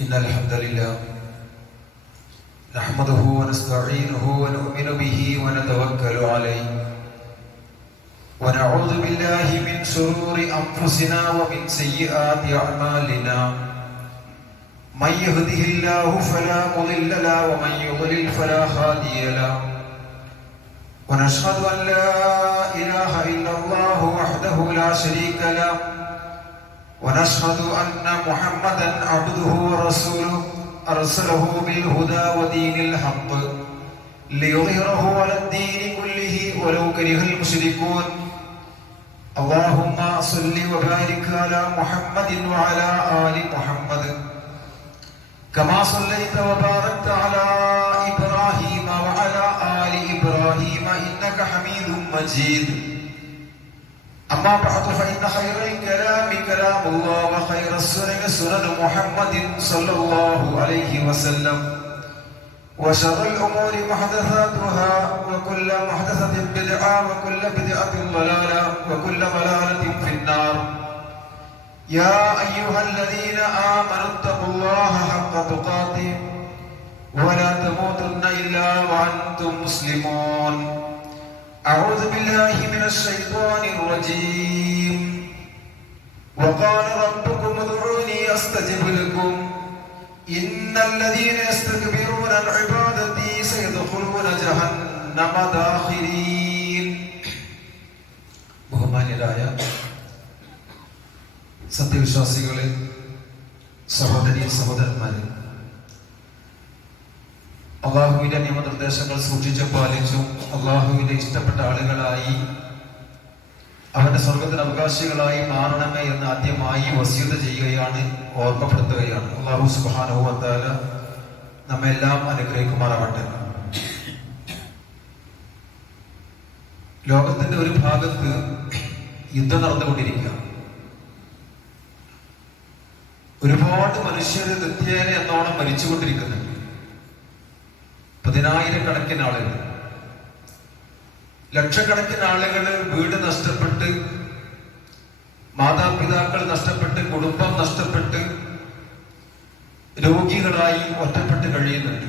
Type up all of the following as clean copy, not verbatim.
إن الحمد لله نحمده ونستعينه ونؤمن به ونتوكل عليه ونعوذ بالله من شرور أنفسنا ومن سيئات أعمالنا من يهده الله فلا مضل له ومن يضلل فلا هادي له ونشهد أن لا إله إلا الله وحده لا شريك له ونشهد أن محمدا عبده ورسوله أرسله بالهدى ودين الحق ليظهره على الدين كله ولو كره المشركون اللهم صل وبارك على محمد وعلى آل محمد كما صليت وباركت على إبراهيم وعلى آل إبراهيم إنك حميد مجيد أما بعد فإن خير الكلام كلام الله وخير السنن سنن محمد صلى الله عليه وسلم وشر الأمور محدثاتها وكل محدثة بدعة وكل بدعة ضلالة وكل ضلالة في النار يا أيها الذين آمنوا اتقوا الله حق تقاته ولا تموتن إلا وأنتم مسلمون أعوذ بالله من الشيطان الرجيم وقال ربكم ادعوني أستجب لكم إن الذين يستكبرون عن عبادتي سيدخلون جهنم داخرين ബഹുമാന്യരായ സത്യവിശ്വാസികളെ, സഹോദരീ സഹോദരന്മാരെ, അള്ളാഹുവിന്റെ നിയമനിർദ്ദേശങ്ങൾ സൂക്ഷിച്ചും പാലിച്ചും അള്ളാഹുവിന്റെ ഇഷ്ടപ്പെട്ട ആളുകളായി അവന്റെ സ്വർഗത്തിന് അവകാശികളായി മാറണമേ എന്ന് ആദ്യമായി വസിയത്ത് ചെയ്യുകയാണ്, ഓർമ്മപ്പെടുത്തുകയാണ്. അള്ളാഹു സുബ്ഹാനഹു വ തആല നമ്മെല്ലാം അനുഗ്രഹിക്കുമാറാവട്ടെ. ലോകത്തിന്റെ ഒരു ഭാഗത്ത് യുദ്ധം നടന്നുകൊണ്ടിരിക്കുക. ഒരുപാട് മനുഷ്യർ നിത്യേന എന്നോണം മരിച്ചുകൊണ്ടിരിക്കുന്നുണ്ട്. പതിനായിരക്കണക്കിന് ആളുകൾ, ലക്ഷക്കണക്കിന് ആളുകൾ വീട് നഷ്ടപ്പെട്ട്, മാതാപിതാക്കൾ നഷ്ടപ്പെട്ട്, കുടുംബം നഷ്ടപ്പെട്ട്, രോഗികളായി ഒറ്റപ്പെട്ട് കഴിയുന്നുണ്ട്.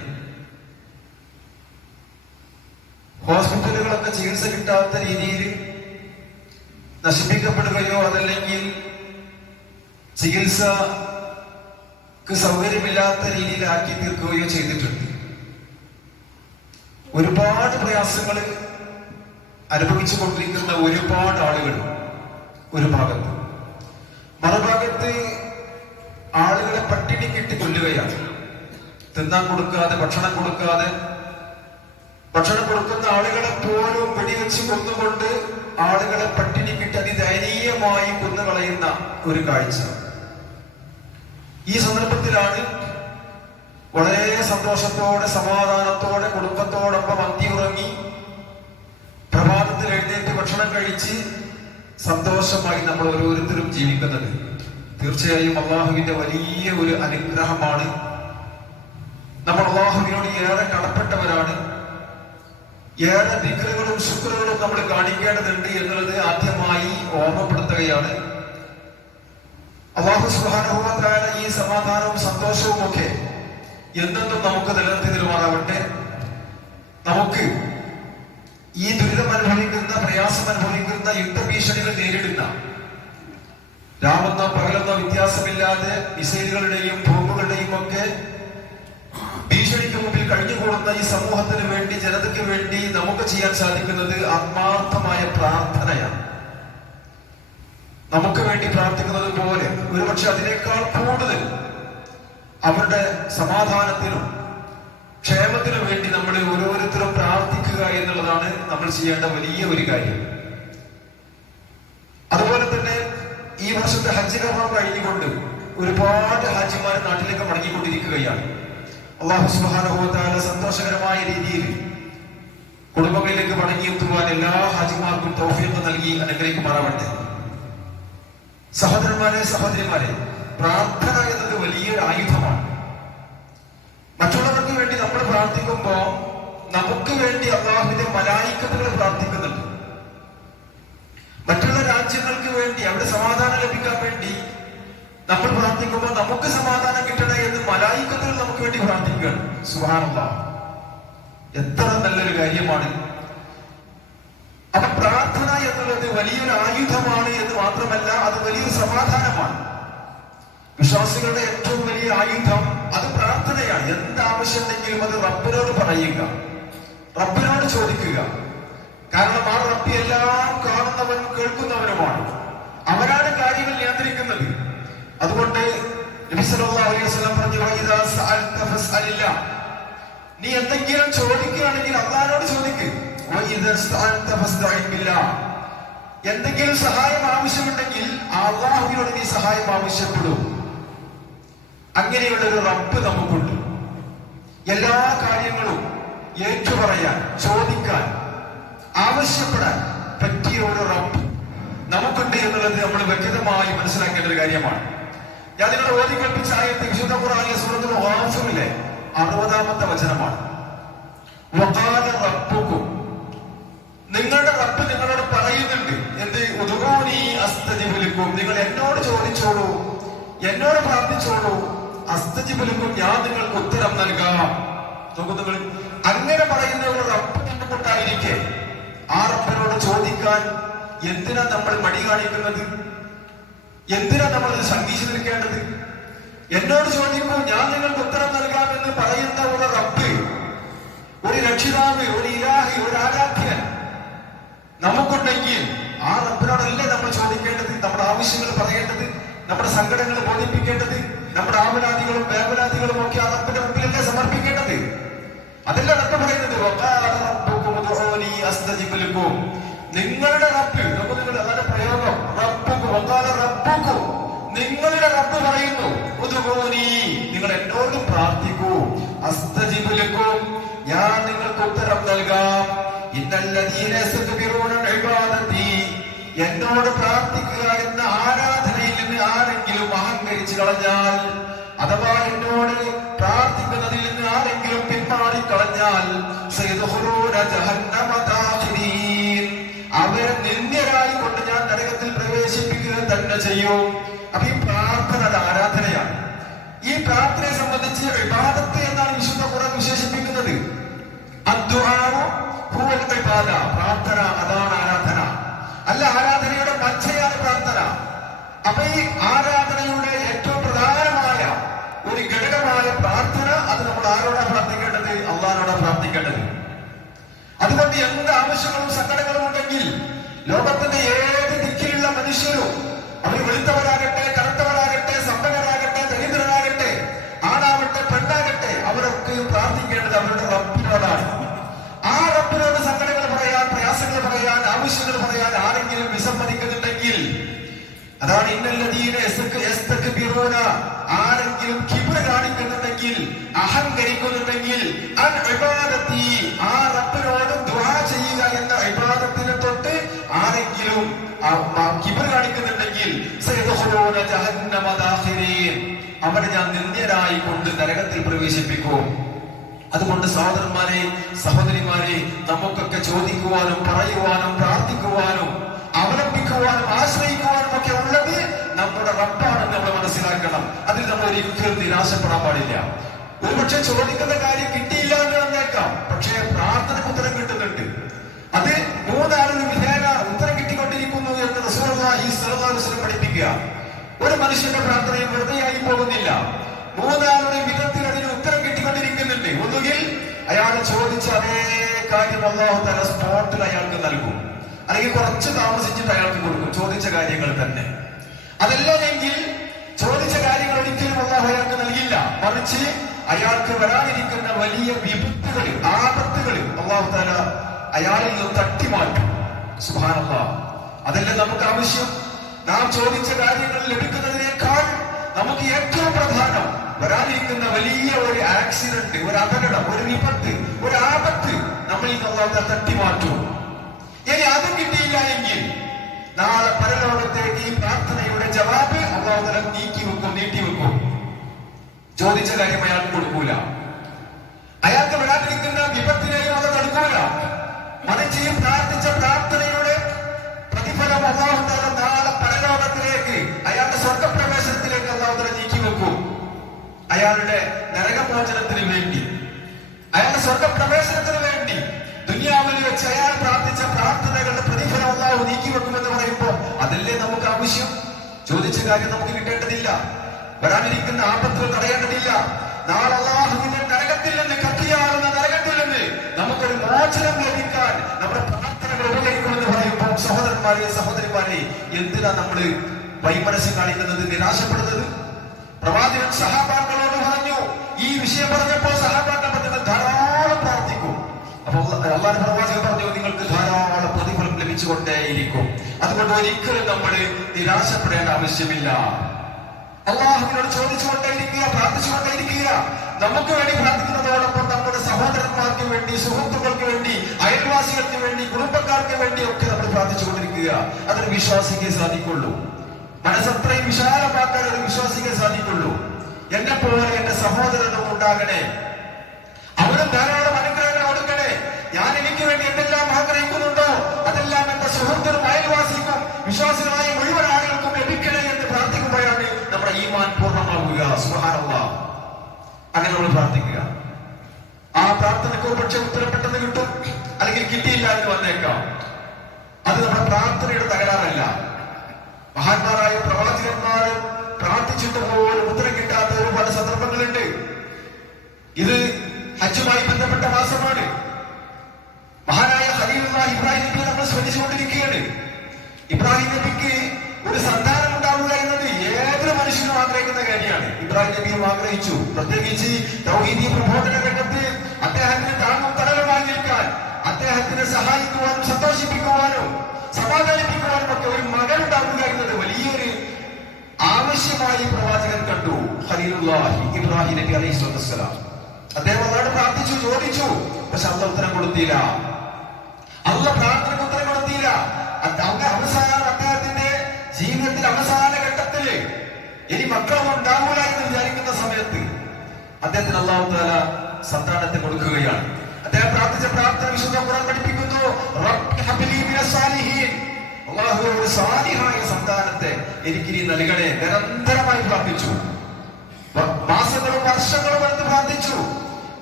ഹോസ്പിറ്റലുകളൊക്കെ ചികിത്സ കിട്ടാത്ത രീതിയിൽ നശിപ്പിക്കപ്പെടുകയോ അതല്ലെങ്കിൽ ചികിത്സക്ക് സൗകര്യമില്ലാത്ത രീതിയിലാക്കി തീർക്കുകയോ ചെയ്തിട്ടുണ്ട്. ഒരുപാട് പ്രയാസങ്ങൾ അനുഭവിച്ചു കൊണ്ടിരിക്കുന്ന ഒരുപാട് ആളുകൾ ഒരു ഭാഗത്ത്, മറുഭാഗത്ത് ആളുകളെ പട്ടിണി കിട്ടി കൊല്ലുകയാണ്. തിന്നാൻ കൊടുക്കാതെ, ഭക്ഷണം കൊടുക്കാതെ, ഭക്ഷണം കൊടുക്കുന്ന ആളുകളെ പോലും വെടിവെച്ച് കൊന്നുകൊണ്ട് ആളുകളെ പട്ടിണി കിട്ടി അതിദയനീയമായി കൊന്നുകളയുന്ന ഒരു കാഴ്ച. ഈ സന്ദർഭത്തിലാണ് വളരെ സന്തോഷത്തോടെ, സമാധാനത്തോടെ, കുടുംബത്തോടൊപ്പം അന്തിയുറങ്ങി പ്രഭാതത്തിൽ എഴുന്നേറ്റ് ഭക്ഷണം കഴിച്ച് സന്തോഷമായി നമ്മൾ ഓരോരുത്തരും ജീവിക്കുന്നത്. തീർച്ചയായും അള്ളാഹുവിന്റെ വലിയ ഒരു അനുഗ്രഹമാണ്. നമ്മൾ അള്ളാഹുവിനോട് ഏറെ കടപ്പെട്ടവരാണ്. ഏറെ ദിക്റുകളും ശുക്റുകളും നമ്മൾ കാണിക്കേണ്ടതുണ്ട് എന്നുള്ളത് ആദ്യമായി ഓർമ്മപ്പെടുത്തുകയാണ്. അല്ലാഹു സുബ്ഹാനഹു വ തആല ഈ സമാധാനവും സന്തോഷവും ഒക്കെ എന്നെന്നും നമുക്ക് നിലനിർത്തി തരുമാറാവട്ടെ. നമുക്ക് ഈ ദുരിതം അനുഭവിക്കുന്ന, പ്രയാസം അനുഭവിക്കുന്ന, യുദ്ധഭീഷണികൾ നേരിടുന്ന, രാമെന്നോ പകലെന്നോ വ്യത്യാസമില്ലാതെ മിസൈലുകളുടെയും ബോംബുകളുടെയും ഒക്കെ ഭീഷണിക്ക് മുമ്പിൽ കഴിഞ്ഞുകൂടുന്ന ഈ സമൂഹത്തിന് വേണ്ടി, ജനതയ്ക്ക് വേണ്ടി നമുക്ക് ചെയ്യാൻ സാധിക്കുന്നത് ആത്മാർത്ഥമായ പ്രാർത്ഥനയാണ്. നമുക്ക് വേണ്ടി പ്രാർത്ഥിക്കുന്നത് പോലെ ഒരുപക്ഷെ അതിനേക്കാൾ കൂടുതൽ അവരുടെ സമാധാനത്തിനും ക്ഷേമത്തിനും വേണ്ടി നമ്മൾ ഓരോരുത്തരും പ്രാർത്ഥിക്കുക എന്നുള്ളതാണ് നമ്മൾ ചെയ്യേണ്ട വലിയ ഒരു കാര്യം. അതുപോലെ തന്നെ ഈ വർഷത്തെ ഹജ്ജ് കർമ്മം കഴിഞ്ഞുകൊണ്ട് ഒരുപാട് ഹാജിമാർ നാട്ടിലേക്ക് മടങ്ങിക്കൊണ്ടിരിക്കുകയാണ്. അല്ലാഹു സുബ്ഹാനഹു വ തആല സന്തോഷകരമായ രീതിയിൽ കുടുംബങ്ങളിലേക്ക് മടങ്ങിയെത്തുവാൻ എല്ലാ ഹാജിമാർക്കും തൗഫീഖ് നൽകി അനുഗ്രഹിക്കുമാറാവട്ടെ. സഹോദരന്മാരെ, സഹോദരിമാരെ, പ്രാർത്ഥന എന്നത് വലിയൊരു ആയുധമാണ്. മറ്റുള്ളവർക്ക് വേണ്ടി നമ്മൾ പ്രാർത്ഥിക്കുമ്പോ നമുക്ക് വേണ്ടി അല്ലാഹുവിന്റെ മലായിക്കത്തുകൾ പ്രാർത്ഥിക്കുന്നുണ്ട്. മറ്റുള്ള രാജ്യങ്ങൾക്ക് വേണ്ടി, അവിടെ സമാധാനം ലഭിക്കാൻ വേണ്ടി നമ്മൾ പ്രാർത്ഥിക്കുമ്പോൾ നമുക്ക് സമാധാനം കിട്ടണേ എന്ന് മലായിക്കത്തുകൾ നമുക്ക് വേണ്ടി പ്രാർത്ഥിക്കുകയാണ്. സുബ്ഹാനല്ലാഹ്, എത്ര നല്ലൊരു കാര്യമാണ്. അപ്പൊ പ്രാർത്ഥന എന്നുള്ളത് വലിയൊരു ആയുധമാണ് എന്ന് മാത്രമല്ല, അത് വലിയൊരു സമാധാനമാണ്. വിശ്വാസികളുടെ ഏറ്റവും വലിയ ആയുധം അത് പ്രാർത്ഥനയാണ്. എന്താവശ്യമുണ്ടെങ്കിലും അത് റബ്ബിനോട് പറയുക, റബ്ബിനോട് ചോദിക്കുക. കാരണം ആ റബ്ബ് എല്ലാം കാണുന്നവനും കേൾക്കുന്നവനുമാണ്. അവനാണ് കാര്യങ്ങൾ നിയന്ത്രിക്കുന്നത്. അതുകൊണ്ട് നബി സല്ലല്ലാഹു അലൈഹി വസല്ലം പറഞ്ഞു, വഇദാ സഅൽത ഫസ്അലില്ലാഹ്, നീ എന്തെങ്കിലും ചോദിക്കുകയാണെങ്കിൽ അല്ലാഹുവോട് ചോദിക്ക്. വഇദാ സഅൽത ഫസ്തഈൻ ബില്ലാഹ്, എന്തെങ്കിലും സഹായം ആവശ്യമുണ്ടെങ്കിൽ അല്ലാഹുവിനോട് നീ സഹായം ആവശ്യപ്പെടൂ. അങ്ങനെയുള്ള ഒരു റബ്ബ് നമുക്കുണ്ട്. എല്ലാ കാര്യങ്ങളും ഏറ്റുപറയാൻ, ചോദിക്കാൻ, ആവശ്യപ്പെടാൻ പറ്റിയ ഒരു റബ്ബ് നമുക്കുണ്ട് എന്നുള്ളത് നമ്മൾ വ്യക്തമായി മനസ്സിലാക്കേണ്ട ഒരു കാര്യമാണ്. ഞാൻ നിങ്ങളെ ഓതി കേൾപ്പിച്ച ആയത്ത് വിശുദ്ധ ഖുർആനിലെ സൂറത്തുൽ ഗാഫിറിലെ 60-ാമത്തെ വചനമാണ്. വഖാല റബ്ബുക്കും, നിങ്ങളുടെ റബ്ബ് നിങ്ങളോട് പറയുന്നുണ്ട് എന്ത്? ഉദ്ഊനി അസ്തജിബ് ലക്കും, നിങ്ങൾ എന്നോട് ചോദിച്ചോളൂ, എന്നോട് പ്രാർത്ഥിച്ചോളൂ. അസ്തജിബ് ലക്കും, ഞാൻ നിങ്ങൾക്ക് ഉത്തരം നൽകാം. നോക്കൂ, നിങ്ങൾ അങ്ങനെ പറയുന്ന ഒരു റബ്ബ് നമുക്കുണ്ടായിരിക്കെ ആ റബ്ബിനോട് ചോദിക്കാൻ എന്തിനാ നമ്മൾ മടി കാണിക്കുന്നത്? എന്തിനാ നമ്മൾ ഇത് സംഘിച്ചു നിൽക്കേണ്ടത്? എന്നോട് ചോദിക്കൂ, ഞാൻ നിങ്ങൾക്ക് ഉത്തരം നൽകാമെന്ന് പറയുന്ന ഒരു റബ്ബ്, ഒരു രക്ഷിതാവ്, ഒരു ഇലാഹി, ഒരു ആരാധ്യൻ നമുക്കുണ്ടെങ്കിൽ ആ റബ്ബിനോടല്ലേ നമ്മൾ ചോദിക്കേണ്ടത്, നമ്മുടെ ആവശ്യങ്ങൾ പറയേണ്ടത്, നമ്മുടെ സങ്കടങ്ങൾ ബോധിപ്പിക്കേണ്ടത്, നമ്മുടെ ആവലാദികളും വേവലാദികളും ഒക്കെ ആ റബ്ബിന്റെ മുമ്പിലല്ലേ സമർപ്പിക്കേണ്ടത്? അതല്ല റബ്ബ് പറയുന്നത്. നിങ്ങളുടെ റബ്ബ്, നിങ്ങൾ അതാണ് പ്രയോഗം. റബ്ബുക്കും, നിങ്ങളുടെ റബ്ബ് പറയുന്നു, നിങ്ങൾ എന്നോട് പ്രാർത്ഥിക്കൂ, അസ്തജിബ് ലക്കും, ഞാൻ നിങ്ങൾക്ക് ഉത്തരം നൽകാം. ഇന്നല്ലദീന യസ്തക്ബിറൂന അൻ ഇബാദതി, എന്നോട് പ്രാർത്ഥിക്കുക എന്ന ആരാധനയിൽ നിന്ന് ആരെങ്കിലും അഹങ്കരിച്ചു കളഞ്ഞാൽ, അഥവാ എന്നോട് പ്രാർത്ഥിക്കുന്നതിൽ നിന്ന് ആരെങ്കിലും പിന്മാറിക്കളഞ്ഞാൽ, സയദ്ഖുലൂന ജഹന്നമ ദാഖിരീൻ, അവരെ നിന്ദ്യരായി കൊണ്ട് ഞാൻ നരകത്തിൽ പ്രവേശിപ്പിക്കുക തന്നെ ചെയ്യും. അപ്പൊ ഈ പ്രാർത്ഥന ആരാധനയാണ്. ഈ പ്രാർത്ഥനയെ സംബന്ധിച്ച് ഇബാദത്ത് എന്നാണ് വിശുദ്ധ ഖുർആൻ വിശേഷിപ്പിക്കുന്നത്. അദ്ദുആഉ ഹുവൽ ഇബാദ, പ്രാർത്ഥന അതാണ് ആരാധന. അല്ല, ആരാധനയുടെ പച്ചയാണ് പ്രാർത്ഥന. അപ്പൊ ഈ ആരാധനയുടെ ഏറ്റവും പ്രധാനമായ ഒരു ഘടകമായ പ്രാർത്ഥന, അത് നമ്മൾ ആരോടാ പ്രാർത്ഥിക്കേണ്ടത്? അള്ളാഹുവോടാ പ്രാർത്ഥിക്കേണ്ടത്. അതുകൊണ്ട് എന്ത് ആവശ്യങ്ങളും സങ്കടങ്ങളും ഉണ്ടെങ്കിൽ ലോകത്തിന്റെ ഏത് ദിക്കിലുള്ള മനുഷ്യരും, അവർ വെളുത്തവരാകട്ടെ, കറുത്തവരാകട്ടെ, സമ്പന്നരാകട്ടെ, ദരിദ്രരാകട്ടെ, ആണാവട്ടെ, പെണ്ണാകട്ടെ, അവരൊക്കെ പ്രാർത്ഥിക്കേണ്ടത് അവരുടെ റബ്ബിനോടാണ്. ആ റബ്ബിനോട് സങ്കടങ്ങൾ പറയാൻ, പ്രയാസങ്ങൾ പറയാൻ, ആവശ്യങ്ങൾ പറയാൻ ആരെങ്കിലും വിസമ്മതിക്കുന്നുണ്ടെങ്കിൽ, അതാണ് ഇന്നല്ലദീന യസ്തക്ബിറൂന, ആരെങ്കിലും കിബ്ർ കാണിക്കുന്നുണ്ടെങ്കിൽ, അഹങ്കരിക്കുന്നുണ്ടെങ്കിൽ, അൻ ഇബാദതി, ആ റബ്ബിനോട് ദുആ ചെയ്യുക എന്ന ഇബാദത്തിനെ തൊട്ട് ആരെങ്കിലും കിബ്ർ കാണിക്കുന്നുണ്ടെങ്കിൽ, സയദ്ഖുലൂന ജഹന്നമ ദാഖിരീൻ, അവരെ ഞാൻ നിന്ദ്യരായി കൊണ്ട് നരകത്തിൽ പ്രവേശിപ്പിക്കും. അതുകൊണ്ട് സഹോദരന്മാരെ, സഹോദരിമാരെ, നമുക്കൊക്കെ ചോദിക്കുവാനും പറയുവാനും പ്രാർത്ഥിക്കുവാനും അവലംബിക്കുവാനും ആശ്രയിക്കുവാനും ഒക്കെ ഉള്ളത് നമ്മുടെ റബ്ബാണെന്ന് നമ്മൾ മനസ്സിലാക്കണം. അതിൽ നമ്മൾ ഒരിക്കലും നിരാശപ്പെടാൻ പാടില്ല. ഒരുപക്ഷെ ചോദിക്കുന്ന കാര്യം കിട്ടിയില്ല എന്ന് വന്നേക്കാം, പക്ഷേ പ്രാർത്ഥനയ്ക്ക് ഉത്തരം കിട്ടുന്നുണ്ട്. അത് മൂന്നാളിന് വിധേന ഉത്തരം കിട്ടിക്കൊണ്ടിരിക്കുന്നു എന്ന് റസൂലുള്ളാഹി സ്വല്ലല്ലാഹു അലൈഹി വസല്ലം പഠിപ്പിക്കുക. ഒരു മനുഷ്യന്റെ പ്രാർത്ഥനയും വെറുതെയായി പോകുന്നില്ല. മൂന്നാളുടെ വിധത്തിൽ അതിന് ഉത്തരം കിട്ടിക്കൊണ്ടിരിക്കുന്നുണ്ട്. ഒന്നുകിൽ അയാൾ ചോദിച്ച അതേ കാര്യം അല്ലാഹു തആല സ്പോട്ടിൽ അയാൾക്ക് നൽകും, അല്ലെങ്കിൽ കുറച്ച് താമസിച്ചിട്ട് അയാൾക്ക് കൊടുക്കും, ചോദിച്ച കാര്യങ്ങൾ തന്നെ. അതല്ലെങ്കിൽ ചോദിച്ച കാര്യങ്ങൾ ഒരിക്കലും അല്ലാഹു അയാൾക്ക് നൽകില്ല, മറിച്ച് അയാൾക്ക് വരാനിരിക്കുന്ന വലിയ വിപത്തുകൾ, ആപത്തുകൾ അല്ലാഹു തആല അയാളിൽ നിന്ന് തട്ടിമാറ്റും. സുബ്ഹാനല്ലാഹ്, അതല്ലേ നമുക്ക് ആവശ്യം. നാം ചോദിച്ച കാര്യങ്ങൾ ലഭിക്കുന്നതിനേക്കാൾ നമുക്ക് ഏറ്റവും പ്രധാനം വരാനിരിക്കുന്ന വലിയ ഒരു ആക്സിഡന്റ്, ഒരു അപകടം, ഒരു വിപത്ത്, ഒരു ആപത്ത് നമ്മളിൽ നിന്ന് അല്ലാഹു തആല തട്ടിമാറ്റും. ഇനി അതും കിട്ടിയില്ല എങ്കിൽ നാളെ പരലോകത്തേക്ക് ഈ പ്രാർത്ഥനയുടെ ജവാബ് അല്ലാഹു തആല നീട്ടിവെക്കും. ചോദിച്ച കാര്യം അയാൾക്ക് കൊടുക്കൂല, അയാൾക്ക് വരാനിരിക്കുന്ന വിപത്തിനെയും അത് തടുക്കൂല. മറിച്ച് പ്രാർത്ഥിച്ച പ്രാർത്ഥനയുടെ പ്രതിഫലം അല്ലാഹു തആല നാളെ പരലോകത്തിലേക്ക്, അയാളുടെ സ്വർഗപ്രവേശനത്തിലേക്ക് അല്ലാഹു അയാളുടെ നരകമോചനത്തിന് വേണ്ടി, അയാളുടെ സ്വർഗപ്രവേശനത്തിന് വേണ്ടി ദുനിയാവിൽ വെച്ച് അയാൾ പ്രാർത്ഥിച്ച പ്രാർത്ഥനകളുടെ പ്രതിഫലം അല്ലാഹു നീക്കിവെക്കുമെന്ന് പറയുമ്പോൾ അതല്ലേ നമുക്ക് ആവശ്യം? ചോദിച്ച കാര്യം നമുക്ക് കിട്ടേണ്ടതില്ല, വരാനിരിക്കുന്ന ആപത്തുകൾ തടയേണ്ടതില്ല. നാളെ അല്ലാഹുവിന്റെ നരകത്തിൽ നിന്ന്, കത്തിയാറുന്ന നരകത്തിൽ നിന്ന് നമുക്കൊരു മോചനം ലഭിക്കാൻ നമ്മുടെ പ്രാർത്ഥനകൾ ഉപകരിക്കുമെന്ന് പറയുമ്പോൾ സഹോദരന്മാരെ, സഹോദരിമാരെ, എന്തിനാ നമ്മള് വൈമനസ്യം കാണിക്കുന്നത്, നിരാശപ്പെടുന്നത്? പ്രവാചകൻ സഹാബാക്കളോട് പറഞ്ഞു, ഈ വിഷയം പറഞ്ഞപ്പോൾ സഹാബാക്കൾ നിങ്ങൾ ധാരാളം പ്രാർത്ഥിക്കും. അപ്പൊ അല്ലാഹു പ്രവാചകൻ പറഞ്ഞു, നിങ്ങൾക്ക് ധാരാളം പ്രതിഫലം ലഭിച്ചുകൊണ്ടേയിരിക്കും. അതുകൊണ്ട് ഒരിക്കലും നമ്മൾ നിരാശപ്പെടേണ്ട ആവശ്യമില്ല. അള്ളാഹുവിനോട് ചോദിച്ചുകൊണ്ടേയിരിക്കുക, പ്രാർത്ഥിച്ചുകൊണ്ടേയിരിക്കുക. നമുക്ക് വേണ്ടി പ്രാർത്ഥിക്കുന്നതോടൊപ്പം നമ്മുടെ സഹോദരന്മാർക്ക് വേണ്ടി, സുഹൃത്തുക്കൾക്ക് വേണ്ടി, അയൽവാസികൾക്ക് വേണ്ടി, കുടുംബക്കാർക്ക് വേണ്ടി ഒക്കെ നമ്മൾ പ്രാർത്ഥിച്ചുകൊണ്ടിരിക്കുക. അതൊരു വിശ്വാസിക്കേ സാധിക്കുള്ളൂ. മനസ്സത്രയും വിശാലമാക്കാൻ ഒരു വിശ്വാസിക്കേ സാധിക്കുള്ളൂ. എന്നെ പോലെ എന്റെ സഹോദരനും ഉണ്ടാകണേ, അവരും ധാരാളം അനുഗ്രഹങ്ങൾ കൊടുക്കണേ. ഞാൻ എനിക്ക് വേണ്ടി എന്തെല്ലാം ആഗ്രഹിക്കുന്നുണ്ടോ അതെല്ലാം എന്റെ സുഹൃത്തിനും അയൽവാസിക്കും വിശ്വാസികളായ മുഴുവൻ ആളുകൾക്കും ലഭിക്കണേ എന്ന് പ്രാർത്ഥിക്കുമ്പോഴാണ് നമ്മുടെ ഈമാൻ പൂർണ്ണമാവുക. സുബ്ഹാനല്ലാഹ്. അങ്ങനെ നമ്മൾ പ്രാർത്ഥിക്കുക. ആ പ്രാർത്ഥനയ്ക്ക് പക്ഷെ ഉത്തരം പെട്ടെന്ന് കിട്ടും, അല്ലെങ്കിൽ കിട്ടിയില്ല എന്ന് വന്നേക്കാം. അത് നമ്മുടെ പ്രാർത്ഥനയുടെ തകരാറല്ല. മഹാന്മാരായ പ്രവാചകന്മാർ പ്രാർത്ഥിച്ചിട്ട് പോലും ഉത്തരം കിട്ടാത്ത ഒരുപാട് സന്ദർഭങ്ങളുണ്ട്. ഇത് ഹജ്ജുമായി ബന്ധപ്പെട്ട മാസമാണ്. മഹാനായ ഖലീലുല്ലാഹ് ഇബ്രാഹിം നബിയെ നമ്മൾ സ്മരിച്ചുകൊണ്ടിരിക്കുകയാണ്. ഇബ്രാഹിം നബിക്ക് ഒരു സന്താനം ഉണ്ടാവുക എന്നത് ഏതൊരു മനുഷ്യനും ആഗ്രഹിക്കുന്ന കാര്യമാണ്. ഇബ്രാഹിം നബിയും ആഗ്രഹിച്ചു. പ്രത്യേകിച്ച് തൗഹീദി പ്രബോധന രംഗത്ത് അദ്ദേഹത്തിന് താങ്ങും തണലുമായി നിൽക്കാൻ, അദ്ദേഹത്തിനെ സഹായിക്കുവാനും സന്തോഷിപ്പിക്കുവാനും സമാധാനിപ്പിക്കുവാനും ഒക്കെ ഒരു മകൻ ഉണ്ടാവുക എന്നത് വലിയൊരു ആവശ്യമായി പ്രവാചകൻ കണ്ടു. ഖലീലുല്ലാഹി ഇബ്രാഹിം നബി അലൈഹിസ്സലാത്തു വസ്സലാം അദ്ദേഹം അള്ളാഹുവോട് പ്രാർത്ഥിച്ചു, ചോദിച്ചു. പക്ഷെ അള്ളാഹ് ഉത്തരം കൊടുത്തില്ല. അള്ളാഹ് പ്രാർത്ഥനയ്ക്ക് ഉത്തരം കൊടുത്തില്ല. അവസാനം അദ്ദേഹത്തിന്റെ ജീവിതത്തിൽ അവസാന ഘട്ടത്തില് ഇനി മക്കളൊന്നും ഉണ്ടാവൂല എന്ന് വിചാരിക്കുന്ന സമയത്ത് അദ്ദേഹത്തിന് അള്ളാഹു തആല സന്താനത്തെ കൊടുക്കുകയാണ്. അദ്ദേഹം പ്രാർത്ഥിച്ച പ്രാർത്ഥന വിശുദ്ധ ഖുർആൻ പഠിപ്പിക്കുന്നു, റബ്ബി ഹബ്ലി മിനസ് സാലിഹീൻ. അല്ലാഹുവേ, ഒരു സാലിഹായ സന്താനത്തെ എനിക്ക് നീ നൽകണേ. നിരന്തരമായി പ്രാർത്ഥിച്ചു. മാസങ്ങളും വർഷങ്ങളും എടുത്ത് പ്രാർത്ഥിച്ചു.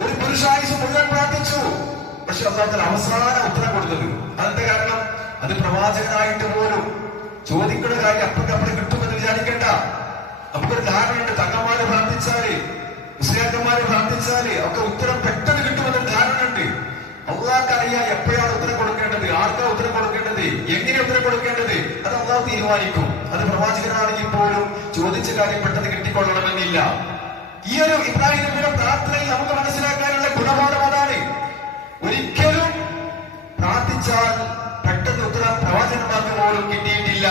ഒരു പുരുഷായുസ് മുഴുവൻ പ്രാർത്ഥിച്ചു. പക്ഷെ അല്ലാഹു തആല അവസാന ഉത്തരം കൊടുത്തത് അതിന്റെ കാരണം, അത് പ്രവാചകനായിട്ട് പോലും ചോദിക്കുന്ന കാര്യം അപ്പുറം കിട്ടുമെന്ന് വിചാരിക്കേണ്ട. നമുക്കൊരു ധാരണയുണ്ട്, തങ്ങന്മാര് പ്രാർത്ഥിച്ചാല്, മുസ്ലിയാക്കന്മാര് പ്രാർത്ഥിച്ചാല് ഒക്കെ ഉത്തരം പെട്ടെന്ന് കിട്ടുമെന്നൊരു ധാരണയുണ്ട്. അള്ളാഹ്ക്ക് അറിയാം എപ്പോഴാണ് ഉത്തരം കൊടുക്കേണ്ടത്, ആർക്കാ ഉത്തരം കൊടുക്കേണ്ടത്, എങ്ങനെ ഉത്തരം കൊടുക്കേണ്ടത്, അത് അള്ളാഹു തീരുമാനിക്കും. അത് പ്രവാചകനാണെങ്കിൽ പോലും ചോദിച്ച കാര്യം പെട്ടെന്ന് കിട്ടിക്കൊള്ളണമെന്നില്ല. ഈ ഒരു ഇബ്രാഹിം നബിയുടെ പ്രാർത്ഥനയിൽ നമുക്ക് മനസ്സിലാക്കാനുള്ള ഗുണപാഠം അതാണ്. ഒരിക്കലും പ്രാർത്ഥിച്ചാൽ പെട്ടെന്ന് ഉത്തരം പ്രവാചകന്മാർക്ക് പോലും കിട്ടിയിട്ടില്ല.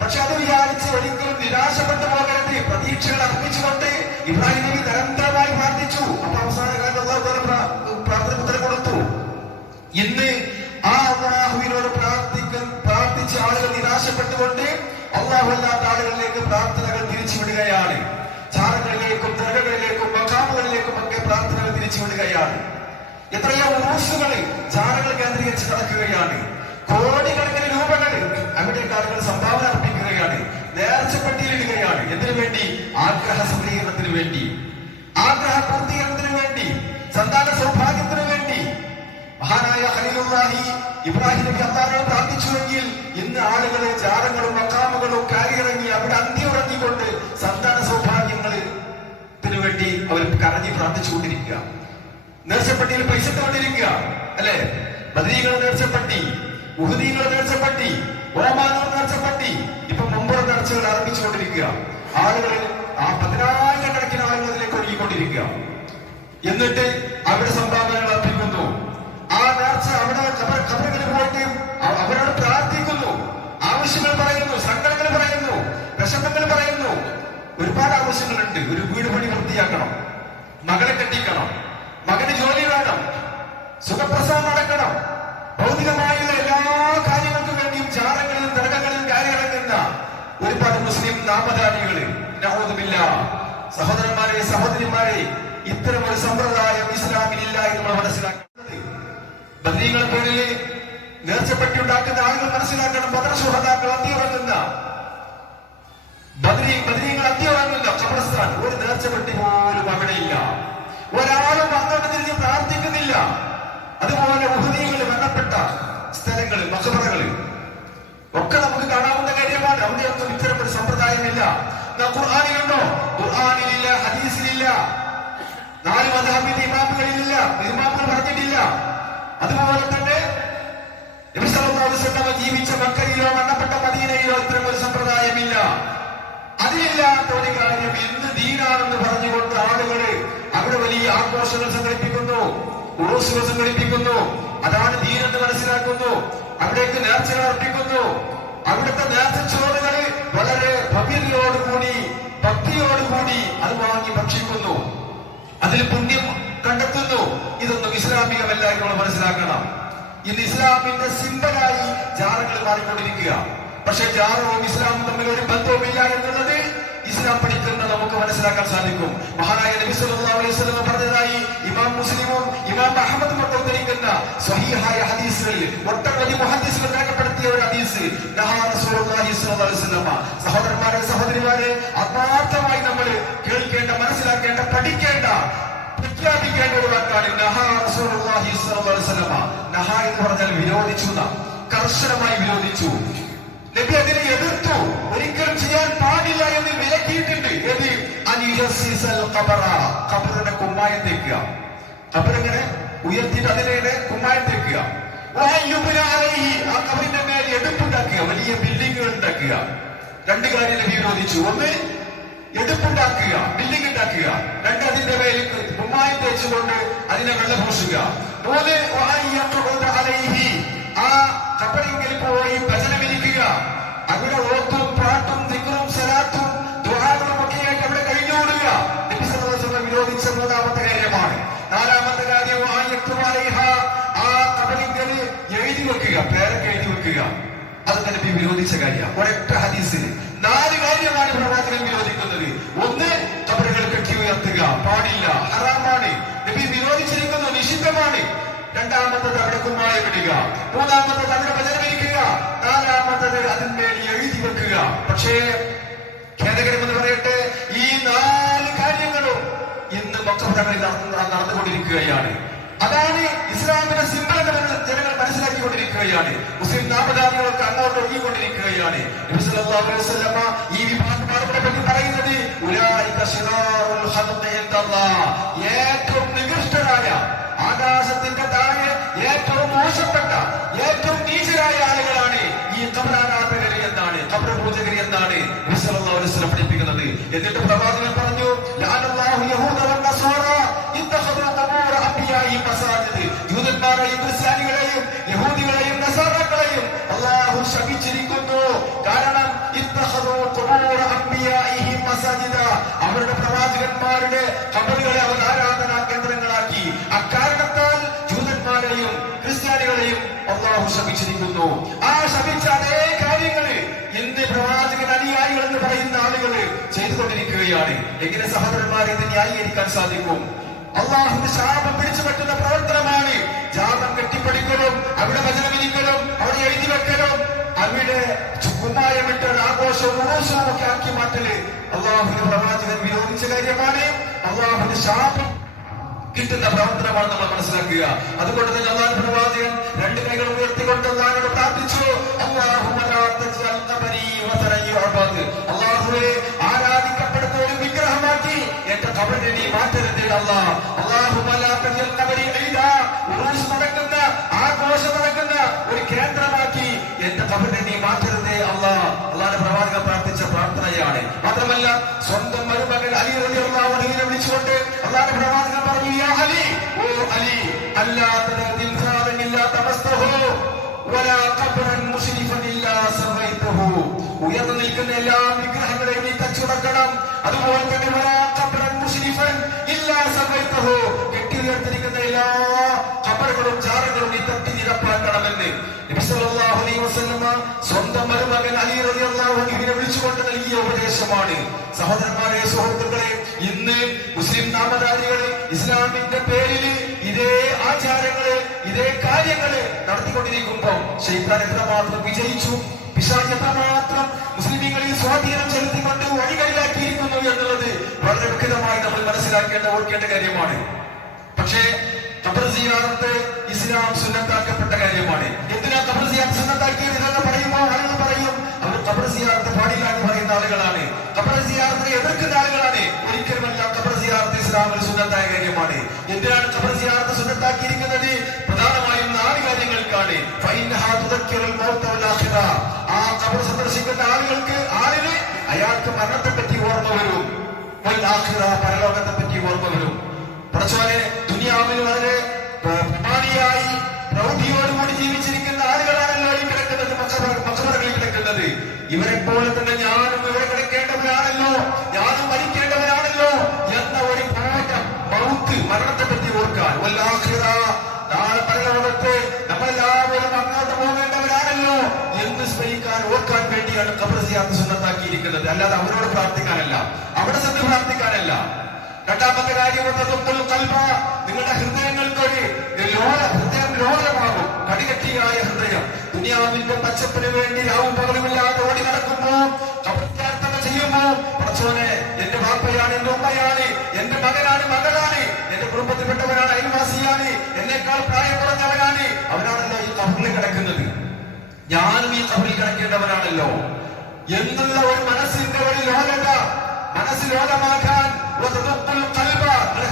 പക്ഷെ അത് വിചാരിച്ച് ഒരിക്കലും നിരാശപ്പെട്ടു പോകരുത്. പ്രതീക്ഷകൾ അർപ്പിച്ചുകൊണ്ട് ഇബ്രാഹിം നബി നിരന്തരമായി പ്രാർത്ഥിച്ചു. അപ്പൊ അവസാന കാലത്ത് അള്ളാഹു പ്രാർത്ഥന ഉത്തരം കൊടുത്തു. ഇന്ന് ആ അല്ലാഹുവിനോട് പ്രാർത്ഥിച്ച ആളുകൾ നിരാശപ്പെട്ടുകൊണ്ട് അള്ളാഹു അല്ലാത്ത ആളുകളിലേക്ക് പ്രാർത്ഥനകൾ തിരിച്ചുവിടുകയാണ്. ചാരങ്ങളിലേക്കും ദർഗകളിലേക്കും മഖാമുകളിലേക്കും ഒക്കെ പ്രാർത്ഥനകൾ തിരിച്ചുവിടുകയാണ്. എത്രയോ ഉറൂസുകള് ചാരകൾ കേന്ദ്രീകരിച്ച് നടക്കുകയാണ്. കോടിക്കണക്കിന് രൂപകൾ അവിടേക്ക് ആളുകൾ സംഭാവന അർപ്പിക്കുകയാണ്, നേർച്ചപ്പെട്ടിയിടുകയാണ്. എന്തിനു വേണ്ടി? ആഗ്രഹ സഫലീകരണത്തിന് വേണ്ടി, ആഗ്രഹ പൂർത്തീകരണത്തിന് വേണ്ടി, സന്താന സൗഭാഗ്യത്തിന് വേണ്ടി. മഹാനായ ഖലീലുല്ലാഹി ഇബ്രാഹിം നബി അല്ലാഹുവോട് പ്രാർത്ഥിച്ചുവെങ്കിൽ ഇന്ന് ആളുകളെ ചാരങ്ങളും മഖാമുകളും കയറിയിറങ്ങി അവിടെ അന്തിയുറങ്ങിക്കൊണ്ട് സന്താന സൗഭാഗ്യത്തിന് വേണ്ടി അവർ കരഞ്ഞി പ്രാർത്ഥിച്ചുകൊണ്ടിരിക്കുക. നേർച്ചപ്പെട്ടിയിൽ പൈസ ഇട്ടുകൊണ്ടിരിക്കുക, അല്ലെ? ബദരീകൾ നേർച്ചപ്പെട്ടി, ഉഹുദീകൾ നേർച്ചപ്പെട്ടി, ഓമാനൂർ നേർച്ചപ്പെട്ടി, ഇപ്പൊ മുമ്പ് നേർച്ചകൾ ആരംഭിച്ചുകൊണ്ടിരിക്കുക. ആളുകൾ ആ 10,000-കണക്കിന് ആളുകൾ അതിലേക്ക് ഒഴുകിക്കൊണ്ടിരിക്കുക. എന്നിട്ട് അവിടെ സംഭാവനകൾ അർപ്പിക്കുന്നു. ആ നേർച്ച അവിടെ ഖബറുകളിൽ പോയിട്ട് അവരോട് പ്രാർത്ഥിക്കുന്നു, ആവശ്യങ്ങൾ പറയുന്നു, സങ്കടങ്ങൾ പറയുന്നു, വിഷമങ്ങൾ പറയുന്നു. ഒരുപാട് ആവശ്യങ്ങളുണ്ട്. ഒരു വീട് പണി വൃത്തിയാക്കണം, മകളെ കെട്ടിക്കണം, മകന് ജോലി വേണം, സുഖപ്രസവം നടക്കണം, ഭൗതികമായുള്ള എല്ലാ കാര്യങ്ങൾക്കും വേണ്ടിയും ചാരങ്ങളിലും ദർഗങ്ങളിലും കയറിയിറങ്ങുന്ന ഒരുപാട് മുസ്ലിം നാമധാരികള്. നഊദുബില്ലാഹ്. സഹോദരന്മാരെ, സഹോദരിമാരെ, ഇത്തരം ഒരു സമ്പ്രദായം ഇസ്ലാമിലില്ല എന്ന് നമ്മൾ മനസ്സിലാക്കുന്നത്. ബദരീകളുടെ പേരിൽ നേർച്ചപ്പെട്ടി ഉണ്ടാക്കുന്ന ആളുകൾ മനസ്സിലാക്കണം. ബദർ ശുഹദാക്കൾ അന്തിയുറങ്ങുന്ന ബദരീങ്ങൾ അന്തിയുറങ്ങുന്ന ഖബർസ്ഥാൻ ഒരു നേർച്ചപ്പെട്ടി പോലും പാടില്ല. ഖുർആനിലുണ്ടോ? ഖുർആനിലില്ല, ഹദീസിലില്ല, 4 മദ്ഹബിന്റെ ഇമാമുകളിലില്ല, ഇമാമുകൾ പറഞ്ഞിട്ടില്ല. അതുപോലെ തന്നെ നബി സല്ലല്ലാഹു അലൈഹി വസല്ലം ജീവിച്ച മക്കയിലോ മരണപ്പെട്ട മദീനയിലോ ഇത്തരം ഒരു സമ്പ്രദായമില്ല. അതിലില്ലാത്ത ഒരു കാര്യം ഇന്ന് ദീനാണെന്ന് പറഞ്ഞുകൊണ്ട് ആളുകള് അവിടെ വലിയ ആഘോഷങ്ങൾ സംഘടിപ്പിക്കുന്നു, ഉറൂസുകൾ സംഘടിപ്പിക്കുന്നു. അതാണ് ദീനെന്ന് മനസ്സിലാക്കുന്നു. അവിടേക്ക് നേർച്ചകൾ അർപ്പിക്കുന്നു. അവിടുത്തെ നേർച്ചച്ചോറുകൾ വളരെ ഭവ്യതയോടുകൂടി ഭക്തിയോടുകൂടി അത് വാങ്ങി ഭക്ഷിക്കുന്നു, അതിൽ പുണ്യം കണ്ടെത്തുന്നു. ഇതൊന്നും ഇസ്ലാമികമല്ല എന്ന് മനസ്സിലാക്കണം. ഇന്ന് ഇസ്ലാമിന്റെ സിംബലായി ജാറകൾ മാറിക്കൊണ്ടിരിക്കുക. പക്ഷെ ജാറവും ഇസ്ലാമും തമ്മിൽ ഒരു ബന്ധവുമില്ല എന്നുള്ളത് ഇസ്ലാം പഠിക്കുന്ന നമുക്ക് മനസ്സിലാക്കാൻ സാധിക്കും. മഹാനായ നബി സല്ലല്ലാഹു അലൈഹി വസല്ലം പറഞ്ഞതായി ഇമാം മുസ്ലിമും ഇമാം അഹ്മദും ഉദ്ധരിക്കുന്ന സ്വഹീഹായ ഹദീസുകളിൽ ഒട്ടനവധി മുഹദ്ദിസുകൾ രേഖപ്പെടുത്തിയ ഒരു ഹദീസ്, നഹാ റസൂലുള്ളാഹി സ്വല്ലല്ലാഹു അലൈഹി വസല്ലം. സഹോദരന്മാരെ, സഹോദരിമാരെ, ആത്മാർത്ഥമായി നമ്മൾ കേൾക്കേണ്ട, മനസ്സിലാക്കേണ്ട, പഠിക്കേണ്ട, പ്രഖ്യാപിക്കേണ്ട ഒരു വാക്കാണ് നഹാ റസൂലുള്ളാഹി സ്വല്ലല്ലാഹു അലൈഹി വസല്ലം. നഹാ എന്ന് പറഞ്ഞാൽ വിരോധിച്ചു, കർശനമായി വിരോധിച്ചു. നബി അതിനെ എതിർത്തു. ഒരിക്കലും ചെയ്യാൻ പാടില്ല എന്ന് വിലക്കിയിട്ടുണ്ട്. ഖബറിനെ കുമ്മായം തേക്കുക, ഖബറിങ്ങനെ ഉയർത്തിയിട്ട് അതിനെ കുമ്മായം തേക്കുക. ആ ഖബറിന്റെ മേൽ എടുപ്പുണ്ടാക്കുക, വലിയ ബിൽഡിങ്ങുകൾ ഉണ്ടാക്കുക. 2 കാര്യം നബി വിരോധിച്ചു. 1 എടുപ്പുണ്ടാക്കുക, ബിൽഡിംഗ് ഉണ്ടാക്കുക. 2 അതിന്റെ മേൽ കുമ്മായം തേച്ചുകൊണ്ട് അതിനെ വെള്ളം പൂശുക. 3 ആ ഖബറിങ്കിൽ പോയി ഭജനമിരിക്കുക. അവിടെ ഓത്തും പാട്ടും ദിക്റും സലാത്തും ദുആകളും ഒക്കെയായിട്ട് അവിടെ കഴിഞ്ഞുകൂടുക. നബി സല്ലല്ലാഹു അലൈഹി വസല്ലം വിരോധിച്ച 3ാമത്തെ കാര്യമാണ്. 4ാമത്തെ കാര്യം ആ ഖബറിങ്കിൽ എഴുതി വെക്കുക, പേരൊക്കെ എഴുതി വെക്കുക. അത് നബി വിരോധിച്ച കാര്യമാണ്. ഒരൊറ്റ ഹദീസിൽ 4 കാര്യമാണ് പ്രവാചകൻ വിരോധിക്കുന്നത്. 1 ഖബറുകൾ കെട്ടി ഉയർത്തുക, പാടില്ല, ഹറാമാണ്, നബി വിരോധിച്ചിരിക്കുന്നു, നിഷിദ്ധമാണ്. 2ാമത്തത് അവിടെ കുമ്മായം ഇടുക. 3ാമത്തത് അവിടെ ഭജനമിരിക്കുക. 4ാമത്തത് അതിന്മേൽ എഴുതി വെക്കുക. പക്ഷേ ഖേദകരമെന്ന് പറയട്ടെ, ഈ 4 കാര്യങ്ങളും ഇന്ന് മക്കബറകളിൽ നടന്നുകൊണ്ടിരിക്കുകയാണ്. അതാണ് ഇസ്ലാമിന്റെ സിംബൽ എന്ന് ജനങ്ങൾ മനസ്സിലാക്കിക്കൊണ്ടിരിക്കുകയാണ്. മുസ്ലിം നാമധാരികളൊക്കെ അങ്ങോട്ട് ഒഴുകിക്കൊണ്ടിരിക്കുകയാണ്. നബി സല്ലല്ലാഹു അലൈഹി വസല്ലം ഈ വിഭാഗക്കാരെ പറ്റി പറയുന്നത് ഉലൈക ശിറാറുൽ ഖൽഖി ഇൻദല്ലാഹ്, ഏറ്റവും നികൃഷ്ടരായ, ആകാശത്തിന്റെ താഴെ ഏറ്റവും മോശപ്പെട്ട, ഏറ്റവും നീചരായ ആളുകളാണ് ഈ ഖബറാരാധകർ എന്നാണ്, ഖബർ പൂജകർ എന്നാണ് നബി സല്ലല്ലാഹു അലൈഹി വസല്ലം പഠിപ്പിക്കുന്നത്. എന്നിട്ട് പ്രവാചകൻ പറഞ്ഞു, ലഅനല്ലാഹു യഹൂദ വന്നസാറ ഇത്തഖദു ഖബൂറ അംബിയാഇ മസാജിദ്. യൂദന്മാരെയും ക്രിസ്ത്യാനികളെയും യഹൂദികളെയും നസാറാക്കളെയും അല്ലാഹു ശപിച്ചിരിക്കുന്നു. കാരണം ഇത്തഖദു ഖബൂറ അംബിയാഇ മസാജിദ, അവരുടെ പ്രവാചകന്മാരുടെ ഖബറുകളെ അവർ ആരാധനാ കേന്ദ്രങ്ങളാക്കി. അക്കാരണത്താൽ ജൂതന്മാരെയും ക്രിസ്ത്യാനികളെയും അല്ലാഹു ശപിച്ചിരിക്കുന്നു. ആ ശപിച്ച അതേ കാര്യങ്ങള് ഇന്ന് പ്രവാചകൻ അനുയായികൾ എന്ന് പറയുന്ന ആളുകള് ചെയ്തുകൊണ്ടിരിക്കുകയാണ്. എങ്ങനെ സഹോദരന്മാരെ ഇത് ന്യായീകരിക്കാൻ സാധിക്കും? അള്ളാഹുവിന്റെ ശാപം പിടിച്ചു പറ്റുന്ന പ്രവർത്തനമാണ് ജാതം കെട്ടിപ്പടിക്കലും, അവിടെ വചനമിരിക്കലും, അവിടെ എഴുതി വെക്കലും, അവിടെ കുമ്മായമിട്ട് ആഘോഷവും ഉറൂസവും ഒക്കെ ആക്കി മാറ്റല് അള്ളാഹുവിന്റെ പ്രവാചകൻ വിരോധിച്ച കാര്യമാണ്. അള്ളാഹുവിന്റെ ശാപം കിട്ടുന്ന പ്രവർത്തനമാണ് നമ്മൾ മനസ്സിലാക്കുക. അതുകൊണ്ട് തന്നെ അള്ളാഹു പ്രവാചകൻ 2 കൈകൾ ഉയർത്തിക്കൊണ്ട് അള്ളാഹിനോട് പ്രാർത്ഥിച്ചു, അള്ളാഹുവെ, ആരാധിക്കപ്പെടുന്ന ഒരു വിഗ്രഹമാക്കി എന്റെ ഖബറിനെ നീ മാറ്റരുതേ അല്ലാഹ്. ഉറൂസ് നടക്കുന്ന, ആഘോഷം നടക്കുന്ന ഒരു കേന്ദ്രമാക്കി എന്റെ ഖബറിനെ നീ മാറ്റരുതേ അല്ലാഹ്. അള്ളാഹുവിന്റെ പ്രവാചകൻ പ്രാർത്ഥിച്ച പ്രാർത്ഥനയാണ്. മാത്രമല്ല, സ്വന്തം മരുമകൻ അലി റളിയല്ലാഹു അൻഹുവിനെ വിളിച്ചുകൊണ്ട് അള്ളാഹുവിന്റെ പ്രവാചകൻ പറഞ്ഞു, യാ അലി, ഓ അലി, അല്ലാ തദഇൻ ഇല്ലാ തമസ്തഹു വലാ ഖബ്റൻ മുശ്രിഫൻ ഇല്ലാ സവൈതഹു. ഉയർന്നു നിൽക്കുന്ന എല്ലാ വിഗ്രഹങ്ങളെയും നീ തച്ചുടക്കണം. അതുപോലെ തന്നെ വലാ ഖബ്റൻ മുശ്രിഫൻ ഇല്ലാ സവൈതഹു, കെട്ടിയുയർത്തിരിക്കുന്ന എല്ലാ ഖബറുകളും ജാറകളും നീ തട്ടി നിരപ്പാക്കണമെന്ന് നബി സല്ലല്ലാഹു അലൈഹി വസല്ലം സ്വന്തം മരുമകൻ അലി റളിയല്ലാഹു അൻഹുവിനെ വിളിച്ചുകൊണ്ട് നൽകിയ ഉപദേശമാണ്. സഹോദരന്മാരെ, സുഹൃത്തുക്കളെ, ഇന്ന് മുസ്ലിം നാമധാരികള് ഇസ്ലാമിന്റെ പേരിൽ ഇതേ ആചാരങ്ങള്, ഇതേ കാര്യങ്ങള് നടത്തിക്കൊണ്ടിരിക്കുമ്പോൾ ശൈത്താൻ എത്രമാത്രം വിജയിച്ചു, പിശാച് എത്രമാത്രം മുസ്ലിമീങ്ങളിൽ സ്വാധീനം ചെലുത്തിക്കൊണ്ട് വഴികളിലാക്കിയിരിക്കുന്നു എന്നുള്ളത് വളരെ വ്യക്തമായി നമ്മൾ മനസ്സിലാക്കേണ്ട, ഓർക്കേണ്ട കാര്യമാണ്. പക്ഷേ ഖബർ സിയാറത്ത് ഇസ്ലാം സുന്നത്താക്കപ്പെട്ട കാര്യമാണ്. എന്തിനാ ഖബർ സിയാറത്ത് സുന്നത്താക്കിയത് എന്ന് പറയുമ്പോൾ ആളുകൾ പറയും അവർ ഖബർ സിയാറത്ത് പാടില്ല എന്ന് പറയുന്ന ആളുകളാണ്, ഖബർ സിയാറത്തിനെ എതിർക്കുന്ന ആളുകളാണ്. ഒരിക്കലുമല്ല ഖബർ സിയാറത്ത് ഇസ്ലാമിൽ സുന്നത്തായ കാര്യമാണ്. എന്തിനാണ് ഖബർ സിയാറത്ത് സുന്നത്താക്കിയിരിക്കുന്നത്? പ്രധാനമായും 4 കാര്യങ്ങൾക്കാണ്. ആ ഖബർ സന്ദർശിക്കുന്ന ആളിന് അയാൾക്ക് മരണത്തെ പറ്റി ഓർമ്മ വരും, പരലോകത്തെ പറ്റി ഓർമ്മ വരും. പടച്ചോനെ, ദുനിയാവിൽ വളരെ പ്രമാണിയായി പ്രൗഢിയോടുകൂടി ജീവിച്ചിരിക്കുന്ന ആളുകളാണല്ലോ ഈ കിടക്കുന്നത്, മക്ബറകളിൽ കിടക്കുന്നത്. ഇവരെ പോലെ തന്നെ ഞാനും ഇവരെ കിടക്കേണ്ടവരാണല്ലോ, ഞാനും മരിക്കേണ്ടവരാണല്ലോ എന്ന ഒരു ബോധം, മരണത്തെ പറ്റി ഓർക്കാൻ, നാളെ പരലോകത്ത് നമ്മളെല്ലാവരും അങ്ങോട്ട് പോകേണ്ടവരാണല്ലോ എന്ന് സ്മരിക്കാൻ, ഓർക്കാൻ വേണ്ടിയാണ് ഖബർ സിയാറത്ത് സുന്നത്താക്കിയിരിക്കുന്നത്. അല്ലാതെ അവരോട് പ്രാർത്ഥിക്കാനല്ല, അവിടെ ചെന്ന് പ്രാർത്ഥിക്കാനല്ല. രണ്ടാമത്തെ കാര്യം, നിങ്ങളുടെ ഹൃദയങ്ങൾക്കൊരു ഹൃദയം ലോലമാകും, കടികട്ടിയായ ഹൃദയം. ദുനിയാവിന്റെ പച്ചപ്പിന് വേണ്ടി രാവും പകലുമില്ലാതെ ഓടി നടക്കുമ്പോ, പ്രാർത്ഥന ചെയ്യുമ്പോ, പടച്ചോനെ, എന്റെ വാപ്പയാണ്, എന്റെ ഉമ്മയാണ്, എന്റെ മകനാണ്, മകളാണ്, എന്റെ കുടുംബത്തിൽപ്പെട്ടവരാണ്, അയൽവാസിയാണ്, എന്നേക്കാൾ പ്രായം കുറഞ്ഞവരാണ്, അവരാണല്ലോ ഈ ഖബറിൽ കിടക്കുന്നത്, ഞാനും ഈ ഖബറിൽ കിടക്കേണ്ടവരാണല്ലോ എന്നുള്ള ഒരു മനസ്സിന്റെ ഒരു ലോലത, മനസ്സ് ലോലമാക്കാൻ,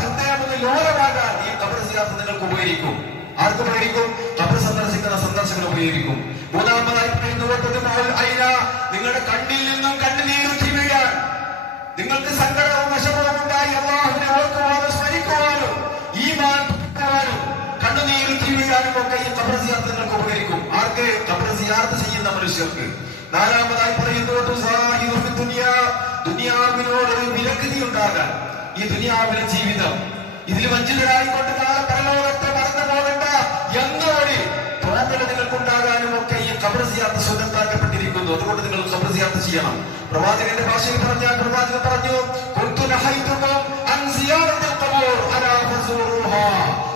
ഹൃദയം ലോലമാകാൻ ഈ ഖബർ സിയാറത്ത് നിങ്ങൾക്ക് ഉപകരിക്കും. ആർക്ക് ഉപകരിക്കും? ഖബർ സന്ദർശിക്കുന്ന സന്ദർശകർ ഉപകരിക്കും. മൂന്നാമതായി പറയുന്നത്, നിങ്ങളുടെ കണ്ണിൽ നിന്നും കണ്ണുനീരുറ്റി വീഴാൻ, നിങ്ങൾക്ക് സങ്കടവും വിഷമവും ഉണ്ടായി അല്ലാഹുവിനെ ഓർക്കുവാനും സ്മരിക്കുവാനും ഈമാൻ പുതുക്കുവാനും കണ്ണുനീരുറ്റി വീഴാനും ഒക്കെ ഈ ഖബർ സിയാറത്ത് നിങ്ങൾക്ക് ഉപകരിക്കും. ആർക്ക്? ഖബർ സിയാറത്ത് ചെയ്യുന്ന മനുഷ്യർക്ക്. നാലാമതായി പറയുന്നത്, ദുനിയാവിനോടൊരു വിരക്തി ഉണ്ടാകാൻ, ഈ ദുനിയാവിലെ ജീവിതം ഇതിൽ വഞ്ചിതരായിക്കൊണ്ട് നാളെ പരലോകത്തെ മറന്നു പോകണ്ട എന്നൊരു തോന്നൽ നിങ്ങൾക്കുണ്ടാകാനും ഒക്കെ ഈ ഖബർ സിയാറത്ത് സുന്നത്താക്കപ്പെട്ടിരിക്കുന്നു. അതുകൊണ്ട് നിങ്ങൾ ഖബർ സിയാറത്ത് ചെയ്യണം. പ്രവാചകന്റെ ഭാഷയിൽ പറഞ്ഞാൽ പ്രവാചകൻ പറഞ്ഞു,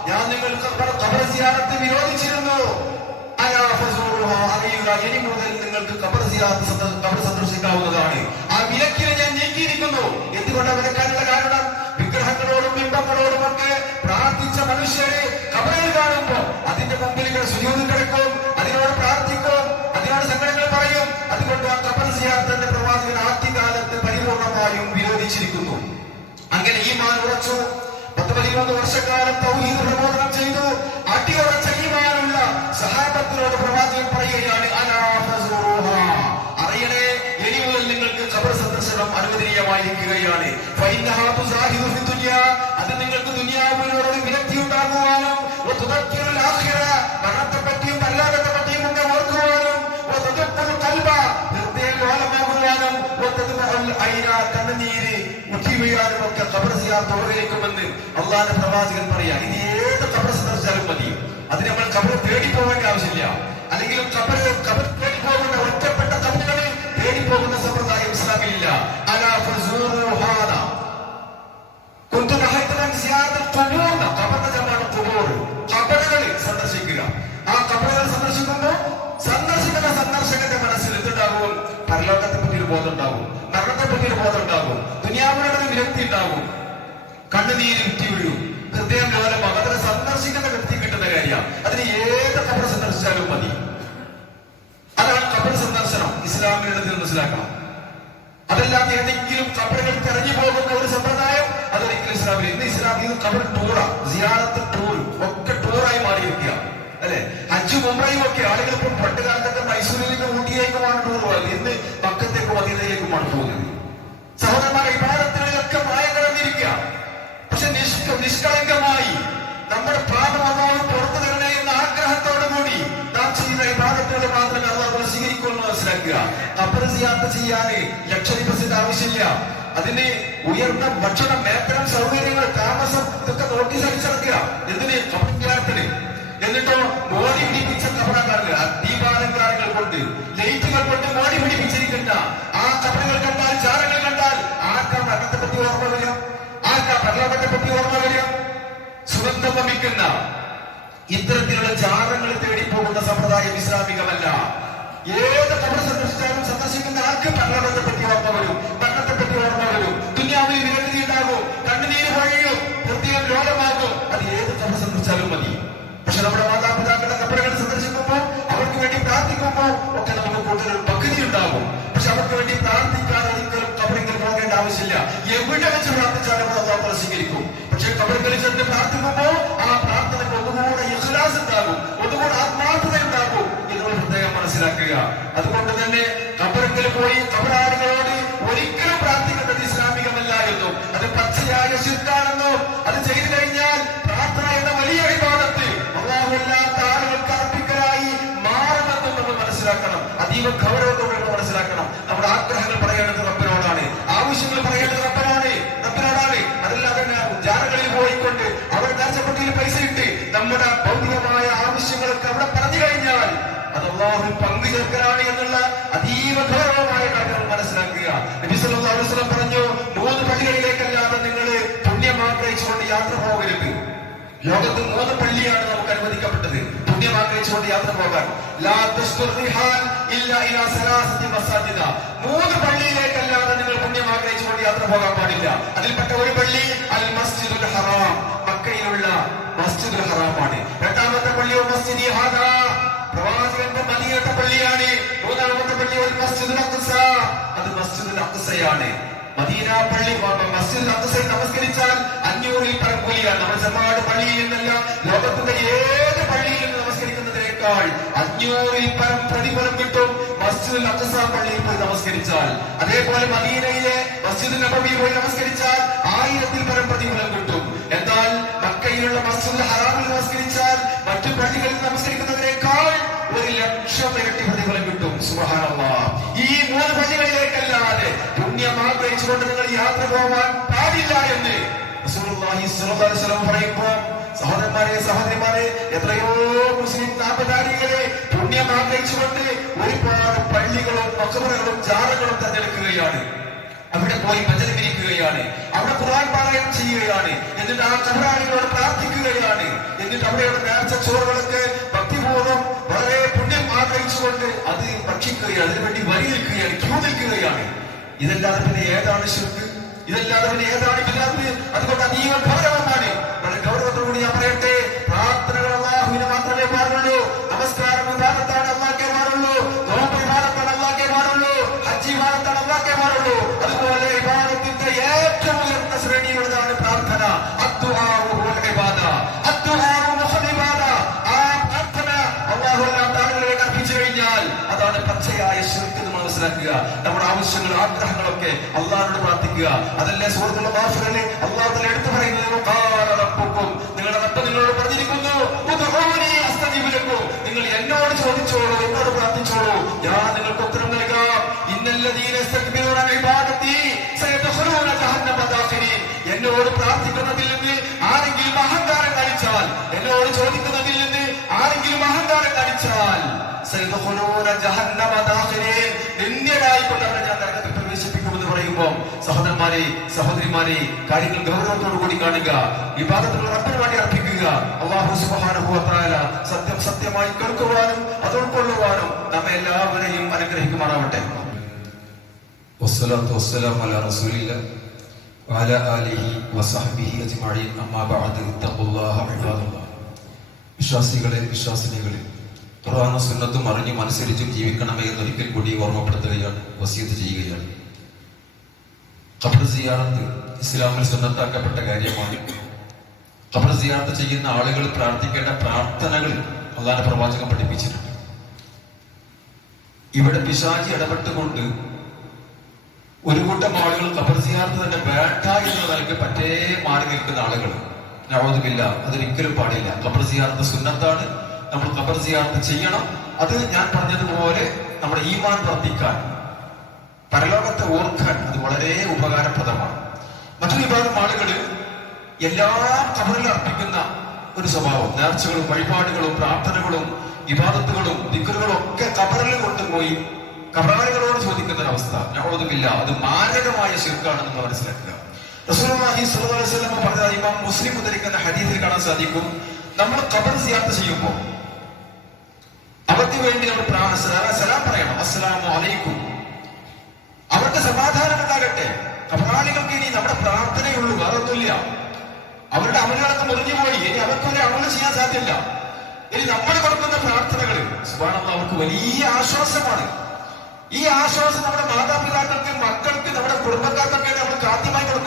ഞാൻ നിങ്ങൾക്ക് ഖബർ സിയാറത്ത് വിരോധിച്ചിരുന്നു, അറിയുക, ഇനി മുതൽ നിങ്ങൾക്ക് ഖബർ സന്ദർശിക്കാവുന്നതാണ്. ആ വിലക്കിനെ ഞാൻ നീക്കിയിരിക്കുന്നു. എന്തുകൊണ്ടാണ് വിലക്കാനുള്ള കാരണം? വിഗ്രഹങ്ങളോടും ബിംബങ്ങളോടും ഒക്കെ പ്രാർത്ഥിച്ച മനുഷ്യരെ ഖബറിൽ കാണുമ്പോ അതിന്റെ മുമ്പിൽ സുജൂദിൽ കിടക്കും, അതിനോട് പ്രാർത്ഥിക്കും, അതിനോട് സങ്കടങ്ങൾ പറയും. അതുകൊണ്ട് ആ ഖബർ സിയാറത്തിന്റെ പ്രവാചകൻ ആദ്യകാലത്ത് പരിപൂർണമായും വിരോധിച്ചിരിക്കുന്നു. അങ്ങനെ ഈമാൻ ഉറച്ചു. 10-13 വർഷക്കാലം തൗഹീദ് പ്രബോധനം ചെയ്തു. അടിയുറച്ച ഈമാനുള്ള സഹാബത്തിനോട് പ്രവാചകൻ പറയുകയാണ്, അറിയണേ, ഇനി മുതൽ നിങ്ങൾക്ക് ഖബർ സന്ദർശനം അനുവദനീയമായിരിക്കുകയാണ്. അത് നിങ്ങൾക്ക് ദുനിയാവിനോട് വിരക്തി ഉണ്ടാകുവാനും, മരണത്തെ പറ്റിയും പരലോകത്തെ പറ്റിയും ഒക്കെ ഓർക്കുവാനും, ഹൃദയം ലോലമാകുവാനും, കണ്ണുനീര് മുഖി വീഴാനും ഒക്കെ ഖബർ സിയാറത്ത് ഉപകരിക്കുമെന്ന് അള്ളാഹുവിന്റെ പ്രവാചകൻ പറയാ. ഇത് ഏത് ഖബർ സന്ദർശിച്ചാലും മതി. അതിന് നമ്മൾ ഖബർ തേടി പോകേണ്ട ആവശ്യമില്ല. അല്ലെങ്കിൽ ഖബർ തേടി പോകുന്ന ഒറ്റപ്പെട്ട ഖബറുകളിൽ തേടി പോകുന്ന സമ്പ്രദായം ഇസ്ലാമിലില്ല. ഖബറുകളിൽ സന്ദർശിക്കുക. ആ ഖബറുകൾ സന്ദർശിക്കുമ്പോൾ സന്ദർശിക്കുന്ന സന്ദർശകന്റെ മനസ്സിൽ എന്തുണ്ടാകും? പരലോകത്തെ പറ്റി ഒരു ബോധം ഉണ്ടാകും, മരണത്തെ പറ്റി ഒരു ബോധം ഉണ്ടാകും, ദുനിയാവിനോട് ഒരു വിരക്തി ഉണ്ടാകും, കണ്ണുനീര് വിറ്റി വീഴും, ഹൃദയം ലോലമാകും. അതിനെ സന്ദർശിക്കുന്ന വ്യക്തി കിട്ടുന്ന കാര്യമാണ്. അതിന് ഏത് ഖബർ സന്ദർശിച്ചാലും മതി. അതാണ് ഖബർ സന്ദർശനം ഇസ്ലാമിനുള്ളത് മനസ്സിലാക്കണം. അതല്ലാതെ ഏതെങ്കിലും ഖബറുകൾ തെരഞ്ഞു പോകുന്ന ഒരു സമ്പ്രദായം അതൊരിക്കലും ഇസ്ലാമിൽ. ഇന്ന് ഇസ്ലാമിൽ ഖബർ ടൂറാ, സിയാറത്ത് ടൂർ ഒക്കെ ടൂറായി മാറിയിരിക്കുക, അല്ലെ? ഹജ്ജും ഉംറയും ഒക്കെ ആളുകൾ ഇപ്പം പണ്ട് കാലത്തൊക്കെ മൈസൂരിലേക്ക് ഊട്ടിയേക്കുമാണ് ടൂർ പോകുന്നത്. ഇന്ന് മക്കത്തേക്കും മദീനയിലേക്കുമാണ് പോകുന്നത്. സഹോദരന്മാരെ, ഇബാദത്തുകളിലൊക്കെ മായം കടന്നിരിക്കുക. പക്ഷെ നിഷ്കളങ്കമായി നമ്മുടെ പാപം അല്ലാഹു പുറത്തു തരണേ എന്ന ആഗ്രഹത്തോടു കൂടി നാം ചെയ്യുന്ന ഇബാദത്തുകൾ മാത്രമേ അല്ലാഹു സ്വീകരിക്കുമെന്ന് മനസ്സിലാക്കുക. ഖബർ സിയാറത്ത് ചെയ്യാന് ലക്ഷദ്വീപത്തിന്റെ ആവശ്യമില്ല. അതിന് ഉയർന്ന ഭക്ഷണം, വേതനം, സൗകര്യങ്ങൾ, താമസം ഇതൊക്കെ നോട്ടീസ് അടിച്ചിറക്കുക. എന്തിന്? ഖബർ സിയാറത്തിന്. എന്നിട്ടോ മോടി പിടിപ്പിച്ച ഖബറാക്കാറില്ല, ദീപാലങ്കാരങ്ങൾ കൊണ്ട്, ലൈറ്റുകൾ കൊണ്ട് മോടി പിടിപ്പിച്ചിരിക്കുന്ന ആ ഖബറുകൾ കണ്ടാൽ, ചാരങ്ങൾ കണ്ടാൽ ആർക്കാ മരണത്തെ പറ്റി ഓർമ്മ വരിക? ആർക്കാ പരലോകത്തെ പറ്റി ഓർമ്മ വരിക? സുഗന്ധം വമിക്കുന്ന ഇത്തരത്തിലുള്ള ജാറങ്ങൾ തേടി പോകുന്ന സമ്പ്രദായം ഇസ്ലാമികമല്ല. ഏത് ഖബർ സന്ദർശിക്കുന്ന ആർക്ക് പരലോകത്തെ പറ്റി ഓർമ്മ വരും, മരണത്തെ പറ്റി ഓർമ്മ വരും, ദുനിയാവിൽ വിരക്തി ഉണ്ടാകും, കണ്ണുനീര് പൊഴിയും, ഹൃദയം ലോലമാകും. അത് ഏത് ഖബർ സന്ദർശിച്ചാലും മതി. പക്ഷെ നമ്മുടെ മാതാപിതാക്കളുടെ ഖബറുകൾ സന്ദർശിക്കുമ്പോൾ, അവർക്ക് വേണ്ടി പ്രാർത്ഥിക്കുമ്പോൾ ഒക്കെ നമുക്ക് കൂടുതൽ പകുതി ഉണ്ടാകും. പക്ഷെ അവർക്ക് വേണ്ടി പ്രാർത്ഥിക്കാതെ എവിടെ വെച്ച് പ്രാർത്ഥിച്ചാലും അള്ളാഹു സ്വീകരിക്കും. പക്ഷെ ഖബറിൽ ചെന്ന് പ്രാർത്ഥിക്കുമ്പോൾ ആ പ്രാർത്ഥനയ്ക്ക് ഒന്നുകൂടെ ഇഖ്ലാസ് ഉണ്ടാകും, ഒന്നുകൂടെ ആത്മാർത്ഥത ഉണ്ടാകും എന്ന് പ്രത്യേകം മനസ്സിലാക്കുക. അതുകൊണ്ട് തന്നെ ഖബറിൽ പോയി ഖബറാളികളോട് ഒരിക്കലും പ്രാർത്ഥിക്കുന്നത് ഇസ്ലാമികമല്ല എന്നും അത് പച്ചയായ ശിർക്കാണെന്നും അത് ചെയ്തു കഴിഞ്ഞാൽ പ്രാർത്ഥന എന്ന വലിയ ഇബാദത്ത് അല്ലാഹുവല്ലാത്ത ആളുകൾക്ക് അർപ്പിക്കലായി മാറുമെന്നും നമ്മൾ മനസ്സിലാക്കണം. അതീവ ഗൗരവത്തോടെ മനസ്സിലാക്കണം. നമ്മുടെ ആഗ്രഹങ്ങൾ പറയേണ്ടത് റബ്ബിനോടാണ്, ആവശ്യങ്ങൾ പറയേണ്ടത് റബ്ബിനോടാണ്. അതല്ലാതെ ജാലകളിൽ പോയിക്കൊണ്ട് അവിടെ നേർച്ചപ്പെട്ടിയിൽ പൈസ ഇട്ട് നമ്മുടെ ഭൗതികമായ ആവശ്യങ്ങളൊക്കെ അവിടെ പറഞ്ഞു കഴിഞ്ഞാൽ അത് അല്ലാഹുവിൽ പങ്കു ചേർക്കലാണ് എന്നുള്ള അതീവ ഗൗരവമായ കാര്യങ്ങൾ മനസ്സിലാക്കുക. നബി സല്ലല്ലാഹു അലൈഹി വസല്ലം പറഞ്ഞു, 3 പള്ളികളിലേക്കല്ലാതെ നിങ്ങൾ പുണ്യം ആഗ്രഹിച്ചുകൊണ്ട് യാത്ര പോകരുത്. ലോകത്ത് 3 പള്ളിയാണ് നമുക്ക് അനുവദിക്കപ്പെട്ടത് പുണ്യം ആഗ്രഹിച്ചുകൊണ്ട് യാത്ര പോകാൻ. ലാ തസ്തുർ റിഹാൽ ഇല്ലാ ഇലാ സലാസതി മസാജിദ. 3 പള്ളിയിലേക്കല്ലാതെ നിങ്ങൾ പുണ്യം ആഗ്രഹിച്ചുകൊണ്ട് യാത്ര പോകാൻ പാടില്ല. അതിൽപ്പെട്ട ഒരു പള്ളി അൽ മസ്ജിദുൽ ഹറാം, മക്കയിലുള്ള മസ്ജിദുൽ ഹറാമാണ്. രണ്ടാമത്തെ പള്ളി മസ്ജിദി ഹാദാ, പ്രവാചകന്റെ മദീനത്തെ പള്ളിയാണ്. മൂന്നാമത്തെ പള്ളി ഒരു മസ്ജിദുൽ അഖ്സ, അത് മസ്ജിദുൽ അഖ്സയാണ്. മദീന പള്ളി മസ്ജിദുൽ അഖ്സയിൽ നമസ്കരിച്ചാൽ 500-ൽ പരം കൂലിയാണ്. നമ്മുടെ ജമാഅത്ത് പള്ളിയിൽ നിന്നല്ല, ലോകത്തിന്റെ ഏത് പള്ളിയിൽ നിന്ന് നമസ്കരിക്കുന്നതിനേക്കാൾ 500-ൽ പരം പ്രതിഫലം കിട്ടും മസ്ജിദുൽ അഖ്സ പള്ളിയിൽ പോയി നമസ്കരിച്ചാൽ. അതേപോലെ മദീനയിലെ മസ്ജിദുൽ നബവിയിൽ പോയി നമസ്കരിച്ചാൽ 1000-ൽ പരം പ്രതിഫലം കിട്ടും. എന്നാൽ മക്കയിലുള്ള മസ്ജിദുൽ ഹറാമിൽ നമസ്കരിച്ചാൽ മറ്റു പള്ളികളിൽ നമസ്കരിക്കുന്നതിനേക്കാൾ 1,00,000 ഇരട്ടി പ്രതിഫലം കിട്ടും. സുബ്ഹാനല്ലാഹ്. ഈ 3 പള്ളികളിലേക്കല്ലാതെ പുണ്യം ആഗ്രഹിച്ചുകൊണ്ട് നിങ്ങൾ യാത്ര പോകാൻ പാടില്ല എന്ന് റസൂലുള്ളാഹി സ്വല്ലല്ലാഹു അലൈഹി വസല്ലം പറയുമ്പോൾ സഹോദരന്മാരെ എത്രയോ മുസ്ലിം നാമധാരികളെ പുണ്യം ആഗ്രഹിച്ചുകൊണ്ട് ഒരുപാട് പള്ളികളും മഖബറകളും ജാറകളും തെരഞ്ഞെടുക്കുകയാണ്. അവിടെ പോയി ഭജന വിരിക്കുകയാണ്, അവിടെ ഖുർആൻ പാരായണം ചെയ്യുകയാണ്, എന്നിട്ട് ആ ഖബറാളികളോട് പ്രാർത്ഥിക്കുകയാണ്, എന്നിട്ട് അവിടെയുള്ള നേർച്ച ചോറുകളൊക്കെ ഭക്തിപൂർവ്വം വളരെ പുണ്യം ആഗ്രഹിച്ചുകൊണ്ട് അത് ഭക്ഷിക്കുകയാണ്, അതിനുവേണ്ടി വരി നിൽക്കുകയാണ്, ക്യൂ നിൽക്കുകയാണ്. ഇതല്ലാതെ പിന്നെ ഏതാണ് ശിർക്ക്? ഇതല്ലാതെ പിന്നെ ഏതാണ് ബിദ്അത്ത്? അതുകൊണ്ട് അതീവ ഗൗരവമാണ്. വളരെ ഗൗരവത്തോടുകൂടി ഞാൻ പറയട്ടെ, പ്രാർത്ഥനകൾ അല്ലാഹുവിന് മാത്രമേ പാടുള്ളൂ. നമസ്കാരം ഇബാദത്താണ്, അല്ലാഹുവേ പാടുള്ളൂ. നോമ്പ് ഇബാദത്താണ്, അല്ലാഹുവേ പാടുള്ളൂ. ഹജ്ജ് ഇബാദത്താണ്, അല്ലാഹുവേ പാടുള്ളൂ. അതുപോലെ ഇബാദത്തിന്റെ ഏറ്റവും ഉയർന്ന ശ്രേണിയുള്ളതാണ് പ്രാർത്ഥന. അദ്ദുആഉ ഹുവൽ ഇബാദ, അദ്ദുആഉ മുഖൽ ഇബാദ. ആ പ്രാർത്ഥന അല്ലാഹുവിന്റെ ആളുകളിലേക്ക് അർപ്പിച്ചു കഴിഞ്ഞാൽ അതാണ് പച്ചയായ ശിർക്ക് എന്ന് മനസ്സിലാക്കുക. നമ്മുടെ ആവശ്യങ്ങൾ ആഗ്രഹങ്ങളൊക്കെ അല്ലാഹുവോട് പ്രാർത്ഥിക്കുക. അതല്ലേ സൂറത്തുൽ ഗാഫിറിൽ അല്ലാഹു തആല എടുത്തു പറയുന്നത്, ഖാല റബ്ബുക്കും, നിങ്ങളുടെ റബ്ബ് നിങ്ങളോട് പറഞ്ഞിരിക്കുന്നു, ഉദ്ഉനി അസ്തജിബ് ലക്കും, നിങ്ങൾ എന്നോട് ചോദിച്ചോളൂ, എന്നോട് പ്രാർത്ഥിച്ചോളൂ, ഞാൻ നിങ്ങൾക്ക് ഉത്തരം നൽകാം. ഇന്നല്ലദീന യസ്തക്ബിറൂന അൻ ഇബാദതി സയദ്ഖുലൂന ജഹന്നമ ദാഖിരീൻ. എന്നോട് പ്രാർത്ഥിക്കുന്നതിൽ നിന്ന് ആരെങ്കിലും അഹങ്കാരം കാണിച്ചാൽ, എന്നോട് ചോദിക്കുന്നതിൽ നിന്ന് ആരെങ്കിലും അഹങ്കാരം കാണിച്ചാൽ സയദ്ഖുലൂന ജഹന്നമ ദാഖിരീൻ, നിന്ദ്യരായിക്കൊണ്ട് അവരെ ഞാൻ നരകത്തിൽ പ്രവേശിപ്പിക്കുമെന്ന് പറയുമ്പോൾ സഹോദരന്മാരെ സഹോദരിമാരെ, കാര്യങ്ങൾ ഗൗരവത്തോടു കൂടി കാണുക. ഇബാദത്തുകൾ റബ്ബിന് വേണ്ടി അർപ്പിക്കുക. അല്ലാഹു സുബ്ഹാനഹു വ തആല സത്യം സത്യമായി കേൾക്കുവാനും അത് ഉൾക്കൊള്ളുവാനും നമ്മെ എല്ലാവരെയും അനുഗ്രഹിക്കുമാറാവട്ടെ. വസ്സലാത്തു വസ്സലാമു അലാ റസൂലില്ലാഹി വഅലാ ആലിഹി വസഹ്ബിഹി അജ്മഈൻ. അമ്മാ ബഅദ്. ഇത്തഖുല്ലാഹ ഇബാദല്ലാഹ്. വിശ്വാസികളെ, വിശ്വാസിനികളെ, ഖുർആനും സുന്നത്തും അറിഞ്ഞും അനുസരിച്ചും ജീവിക്കണമേ എന്നൊരിക്കൽ കൂടി ഓർമ്മപ്പെടുത്തുകയാണ്, വസിയത്ത് ചെയ്യുകയാണ്. ഖബർ സിയാറത്ത് ഇസ്ലാമിൽ സുന്നത്താക്കപ്പെട്ട കാര്യമാണ്. ഖബർ സിയാറത്ത് ചെയ്യുന്ന ആളുകൾ പ്രാർത്ഥിക്കേണ്ട പ്രാർത്ഥനകൾ അല്ലാഹുവിന്റെ പ്രവാചകൻ പഠിപ്പിച്ചിട്ടുണ്ട്. ഇവിടെ പിശാചി ഇടപെട്ടുകൊണ്ട് ഒരു കൂട്ടം ആളുകൾ ഖബർ സിയാറത്ത് തന്നെ വേണ്ട എന്ന നിലയ്ക്ക് പറ്റേ മാറി നിൽക്കുന്ന ആളുകൾ, നഊദുബില്ല, അതൊരിക്കലും പാടില്ല. ഖബർ സിയാറത്ത് സുന്നത്താണ്, നമ്മൾ ഖബർ സിയാറത്ത് ചെയ്യണം. അത് ഞാൻ പറഞ്ഞതുപോലെ നമ്മുടെ ഈമാൻ വർദ്ധിക്കാൻ, പരലോകത്തെ ഓർക്കാൻ അത് വളരെ ഉപകാരപ്രദമാണ്. മറ്റൊരു വിഭാഗം ആളുകൾ എല്ലാം ഖബറിൽ അർപ്പിക്കുന്ന ഒരു സ്വഭാവം, നേർച്ചകളും വഴിപാടുകളും പ്രാർത്ഥനകളും ഇബാദത്തുകളും ദിക്റുകളും ഒക്കെ ഖബറിൽ കൊണ്ടുപോയി ഖബറാളികളോട് ചോദിക്കുന്ന ഒരവസ്ഥ, നഊദുബില്ല, അത് മാരകമായ ശിർക്കാണെന്ന് മനസ്സിലാക്കുക. റസൂലുള്ളാഹി സ്വല്ലല്ലാഹു അലൈഹി വസല്ലം പറഞ്ഞ ഇമാം മുസ്ലിം ഉദ്ധരിക്കുന്ന ഹദീസിൽ കാണാൻ സാധിക്കും, നമ്മൾ ഖബർ സിയാറത്ത് ചെയ്യുമ്പോൾ അവർക്ക് വേണ്ടി നമ്മൾ സലാം പറയണം, അസ്സലാമു അലൈക്കും, അവർക്ക് സമാധാനം ഉണ്ടാകട്ടെ. ഖബറാളികൾക്ക് ഇനി നമ്മുടെ പ്രാർത്ഥനയുള്ളൂ, വേറെ ഒന്നുമില്ല. അവരുടെ അമലുകളൊക്കെ മുറിഞ്ഞുപോയി, ഇനി അവർക്ക് ഒരു അമല് ചെയ്യാൻ സാധ്യല്ല. ഇനി നമ്മൾ കൊടുക്കുന്ന പ്രാർത്ഥനകൾ സുബ്ഹാനല്ലാഹ് അവർക്ക് വലിയ ആശ്വാസമാണ്. ഈ ആശ്വാസം നമ്മുടെ മാതാപിതാക്കൾക്ക്, മക്കൾക്ക്, നമ്മുടെ കുടുംബക്കാർക്കൊക്കെ നമ്മൾ ആദ്യമായി കൊടുക്കുന്നത്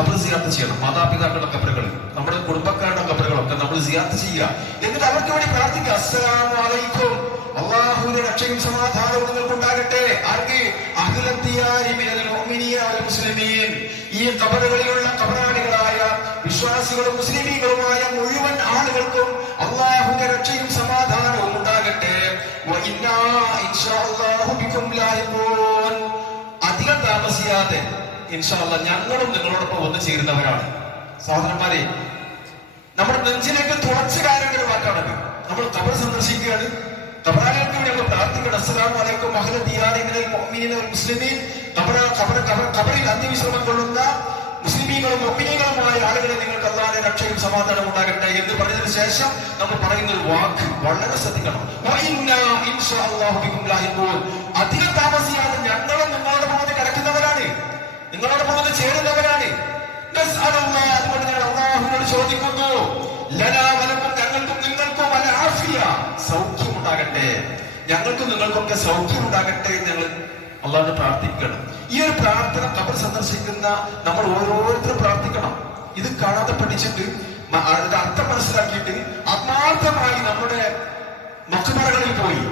ഖബർ സിയാറത്ത് ചെയ്യണം. മാതാപിതാക്കളുടെ ഖബറുകൾ, നമ്മുടെ കുടുംബക്കാരുടെ ഖബറുകളൊക്കെ നമ്മൾ സിയാറത്ത് ചെയ്യുക. എന്നിട്ട് അവർക്ക് വേണ്ടി പ്രാർത്ഥിക്കുക. അസ്സലാമു അലൈക്കും, അള്ളാഹുവിന്റെ രക്ഷയും സമാധാനവും നിങ്ങൾക്ക് ഉണ്ടാകട്ടെ. ആർക്ക്? അഹ്ലത്തിയാരി മിനൽ മുഅ്മിനീന വൽ മുസ്ലിമീൻ. ഈ ഖബറുകളിലുള്ള ഖബറാളികളായ വിശ്വാസികളും മുസ്ലിമീങ്ങളുമായ മുഴുവൻ ആളുകൾക്കും അള്ളാഹുവിന്റെ രക്ഷയും സമാധാനവും ഉണ്ടാകട്ടെ. വ ഇന്നാ ഇൻഷാ അല്ലാഹു ബികും ലാഹിഖൂൻ. അധികം താമസിയാതെ ഇൻഷാ അല്ലാഹ് ഞങ്ങളും നിങ്ങളോടൊപ്പം വന്നു ചേരുന്നവരാണ്. സഹോദരന്മാരെ, നമ്മുടെ നെഞ്ചിലേക്ക് തുളച്ചു കയറേണ്ട ഒരു വാക്കാണത്. നമ്മൾ ഖബർ സന്ദർശിക്കുകയാണ്, ഖബറാളികൾക്ക് വേണ്ടി നമ്മൾ പ്രാർത്ഥിക്കണം. അസ്സലാമു അലൈക്കും അഹ്ല ദിയാരി മിനൽ മുഅ്മിനീന വൽ മുസ്ലിമീൻ. ഖബറിൽ അന്ത്യവിശ്രമം കൊള്ളുന്ന മുസ്ലിമീങ്ങളും മുഅ്മിനീങ്ങളുമായ ആളുകളെ നിങ്ങൾക്ക് അല്ലാഹുവിന്റെ രക്ഷയും സമാധാനം ഉണ്ടാകട്ടെ എന്ന് പറഞ്ഞതിന് ശേഷം നമ്മൾ പറയുന്ന ഒരു വാക്ക് വളരെ ശ്രദ്ധിക്കണം. വ ഇന്നാ ഇൻഷാ അല്ലാഹു ബികും ലാഹിഖൂൻ. അധികം താമസിയാതെ ഞങ്ങളും നിങ്ങളോടൊപ്പം വന്ന് കിടക്കുന്നവരാണ്, നിങ്ങളോടൊപ്പം വന്ന് ചേരുന്നവരാണ്. നസ്അലുല്ലാഹ്, അതുകൊണ്ട് ഞങ്ങൾ അല്ലാഹുവിനോട് ചോദിക്കുന്നു, ലനാ വലക്കും, ഞങ്ങൾക്കും നിങ്ങൾക്കും അൽ ആഫിയ, സൗഖ്യം ഉണ്ടാകട്ടെ, ഞങ്ങൾക്കും നിങ്ങൾക്കൊക്കെ സൗഖ്യം ഉണ്ടാകട്ടെ എന്ന് ഞങ്ങൾ അള്ളാഹുവിനോട് പ്രാർത്ഥിക്കണം. ഈ ഒരു പ്രാർത്ഥന ഖബർ സന്ദർശിക്കുന്ന നമ്മൾ ഓരോരുത്തരും പ്രാർത്ഥിക്കണം. ഇത് കാണാതെ പഠിച്ചിട്ട് അതിന്റെ അർത്ഥം മനസ്സിലാക്കിയിട്ട് ആത്മാർത്ഥമായി നമ്മുടെ മഖ്ബറകളിൽ പോയി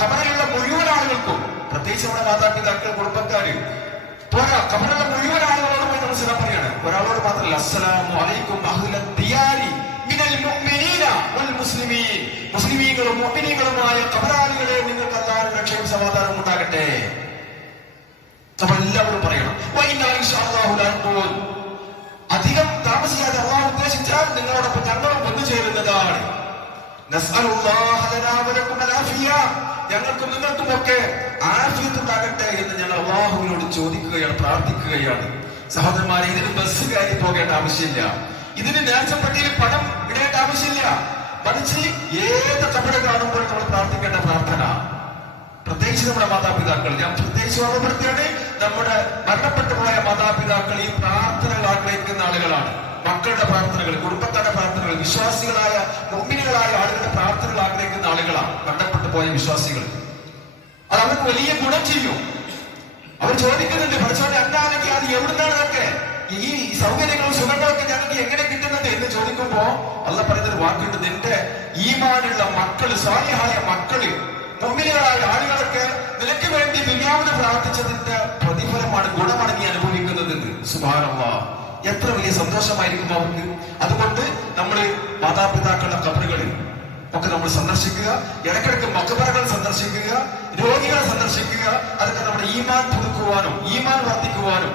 ഖബറിലുള്ള മുഴുവൻ ആളുകൾക്കും, പ്രത്യേകിച്ച് നമ്മുടെ മാതാപിതാക്കൾ, കുടുംബക്കാര് പോരാ, ഖബറിലുള്ള മുഴുവൻ ആളുകളോട് പോയി നമ്മൾ സലാം പറയാണ്. ഒരാളോട് മാത്രമല്ല. അസ്സലാമു അലൈക്കും അഹ്ല ദിയാരി മിനൽ മുഅ്മിനീന വൽ മുസ്ലിമീൻ. മുസ്ലിമീങ്ങളും മുഅ്മിനീങ്ങളുമായ ഖബറാളികളെ നിങ്ങൾക്ക് അല്ലാഹുവിന്റെ രക്ഷയും സമാധാനവും ഉണ്ടാകട്ടെ. നമ്മൾ എല്ലാവരും പറയണം. വ ഇന്നാ ഇൻഷാ അല്ലാഹു ലാഹിഖൂൻ. അധികം താമസിയാതെ അല്ലാഹു ഉദ്ദേശിച്ചാൽ നിങ്ങളോടൊപ്പം ഞങ്ങളും വന്നു ചേരുന്നതാണ്. നസ്അലുല്ലാഹ ലനാ വലക്കും അൽ ആഫിയ, ഞങ്ങൾക്കും നിങ്ങൾക്കും ഒക്കെ ആഫിയത്ത് ഉണ്ടാകട്ടെ എന്ന് ഞങ്ങൾ അല്ലാഹുവിനോട് ചോദിക്കുകയാണ്, പ്രാർത്ഥിക്കുകയാണ്. സഹോദരന്മാരെ, ഇതിന് ബസ് കയറി പോകേണ്ട ആവശ്യമില്ല, ഇതിന് നേർച്ചപ്പട്ടിയിൽ പണം ഇടേണ്ട ആവശ്യമില്ല. മറിച്ച് ഏത് ഖബർ കാണുമ്പോഴും നമ്മൾ പ്രാർത്ഥിക്കേണ്ട പ്രാർത്ഥന, പ്രത്യേകിച്ച് നമ്മുടെ മാതാപിതാക്കൾ, ഞാൻ പ്രത്യേകിച്ച് ഓർമ്മപ്പെടുത്തിയാണ്, നമ്മുടെ മരണപ്പെട്ടു പോയ മാതാപിതാക്കൾ ഈ പ്രാർത്ഥനകൾ ആഗ്രഹിക്കുന്ന ആളുകളാണ്. മക്കളുടെ പ്രാർത്ഥനകൾ, കുടുംബക്കാരുടെ പ്രാർത്ഥനകൾ, വിശ്വാസികളായ മുഅ്മിനീങ്ങളായ ആളുകളുടെ പ്രാർത്ഥനകൾ ആഗ്രഹിക്കുന്ന ആളുകളാണ് മരണപ്പെട്ടു പോയ വിശ്വാസികൾ. അത് അവർക്ക് വലിയ ഗുണം ചെയ്യും. അവർ ചോദിക്കുന്നുണ്ട്, പഠിച്ചോട്ടെ എന്താണെങ്കിൽ അത് എവിടുന്നാണ് ഇതൊക്കെ, ഈ സൗകര്യങ്ങളും സുഖങ്ങളൊക്കെ ഞങ്ങൾക്ക് എങ്ങനെ കിട്ടുന്നത് എന്ന് ചോദിക്കുമ്പോ അല്ലാഹ് പറയുന്നൊരു വാക്കുണ്ട്, നിന്റെ ഈമാനുള്ള മക്കള്, സ്വാലിഹായ മക്കള്, മുഅ്മിനീങ്ങളായ ആളുകളൊക്കെ നിനക്ക് വേണ്ടി ദുനിയാവിനെ പ്രാർത്ഥിച്ചതിന്റെ പ്രതിഫലമാണ്, ഗുണമാണ് നീ അനുഭവിക്കുന്നത്. സുബ്ഹാനല്ലാഹ്, എത്ര വലിയ സന്തോഷമായിരിക്കും അവർക്ക്. അതുകൊണ്ട് നമ്മൾ മാതാപിതാക്കളുടെ ഖബറുകളിൽ ഒക്കെ നമ്മൾ സന്ദർശിക്കുക, ഇടയ്ക്കിടയ്ക്ക് മഖ്ബറകൾ സന്ദർശിക്കുക, രോഗികളെ സന്ദർശിക്കുക. അതൊക്കെ നമ്മുടെ ഈമാൻ പുതുക്കുവാനും ഈമാൻ വർദ്ധിക്കുവാനും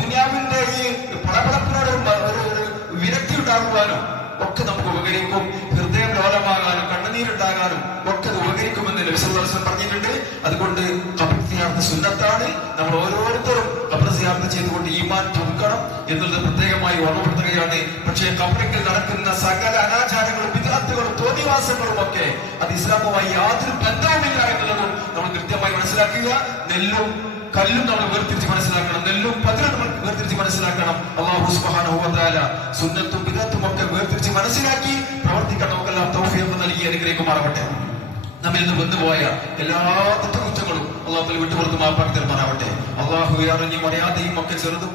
ദുനിയാവിന്റെ ഈ പളപളപ്പിനോട് ഒരു വിരക്തി ഉണ്ടാകുവാനും ഒക്കെ നമുക്ക് ഉപകരിക്കും. ഹൃദയം ലോലമാകാനും കണ്ണുനീരുണ്ടാകാനും ഒക്കെ അത് ഉപകരിക്കുമെന്ന് നബി സല്ലല്ലാഹു അലൈഹി വസല്ലം പറഞ്ഞിട്ടുണ്ട്. അതുകൊണ്ട് ഖബർ സിയാറത്ത് സുന്നത്താണ്. നമ്മൾ ഓരോരുത്തരും ഖബർ സിയാറത്ത് ചെയ്തുകൊണ്ട് ഈമാൻ പുതുക്കണം എന്നുള്ളത് പ്രത്യേകമായി ഓർമ്മപ്പെടുത്തുകയാണ്. പക്ഷേ ഖബറിൽ നടക്കുന്ന സകല അനാചാരങ്ങളും ബിദ്അത്തുകളും തോന്നിവാസങ്ങളും ഒക്കെ അത് ഇസ്ലാമുമായി യാതൊരു ബന്ധവുമില്ല എന്നുള്ളതും നമ്മൾ കൃത്യമായി മനസ്സിലാക്കുക. നെല്ലും കല്ലും നമ്മൾ വേർതിരിച്ച് മനസ്സിലാക്കണം, നെല്ലും പതിരും നമ്മൾ വേർതിരിച്ച് മനസ്സിലാക്കണം. അല്ലാഹു സുബ്ഹാനഹു വ തആല സുന്നത്തും ബിദ്അത്തും ഒക്കെ വേർതിരിച്ച് മനസ്സിലാക്കി പ്രവർത്തിക്കാൻ നമുക്കെല്ലാം തൗഫീഖ് നൽകി അനുഗ്രഹിക്കുമാറാവട്ടെ. നമ്മിൽ നിന്ന് വന്നുപോയ എല്ലാ കുറ്റങ്ങളും അല്ലാഹു വിട്ടുപുറത്ത് മാപ്പാക്കി തരുമാറാവട്ടെ. അല്ലാഹു അറിഞ്ഞും അറിയാതെയും ഒക്കെ ചെറുതും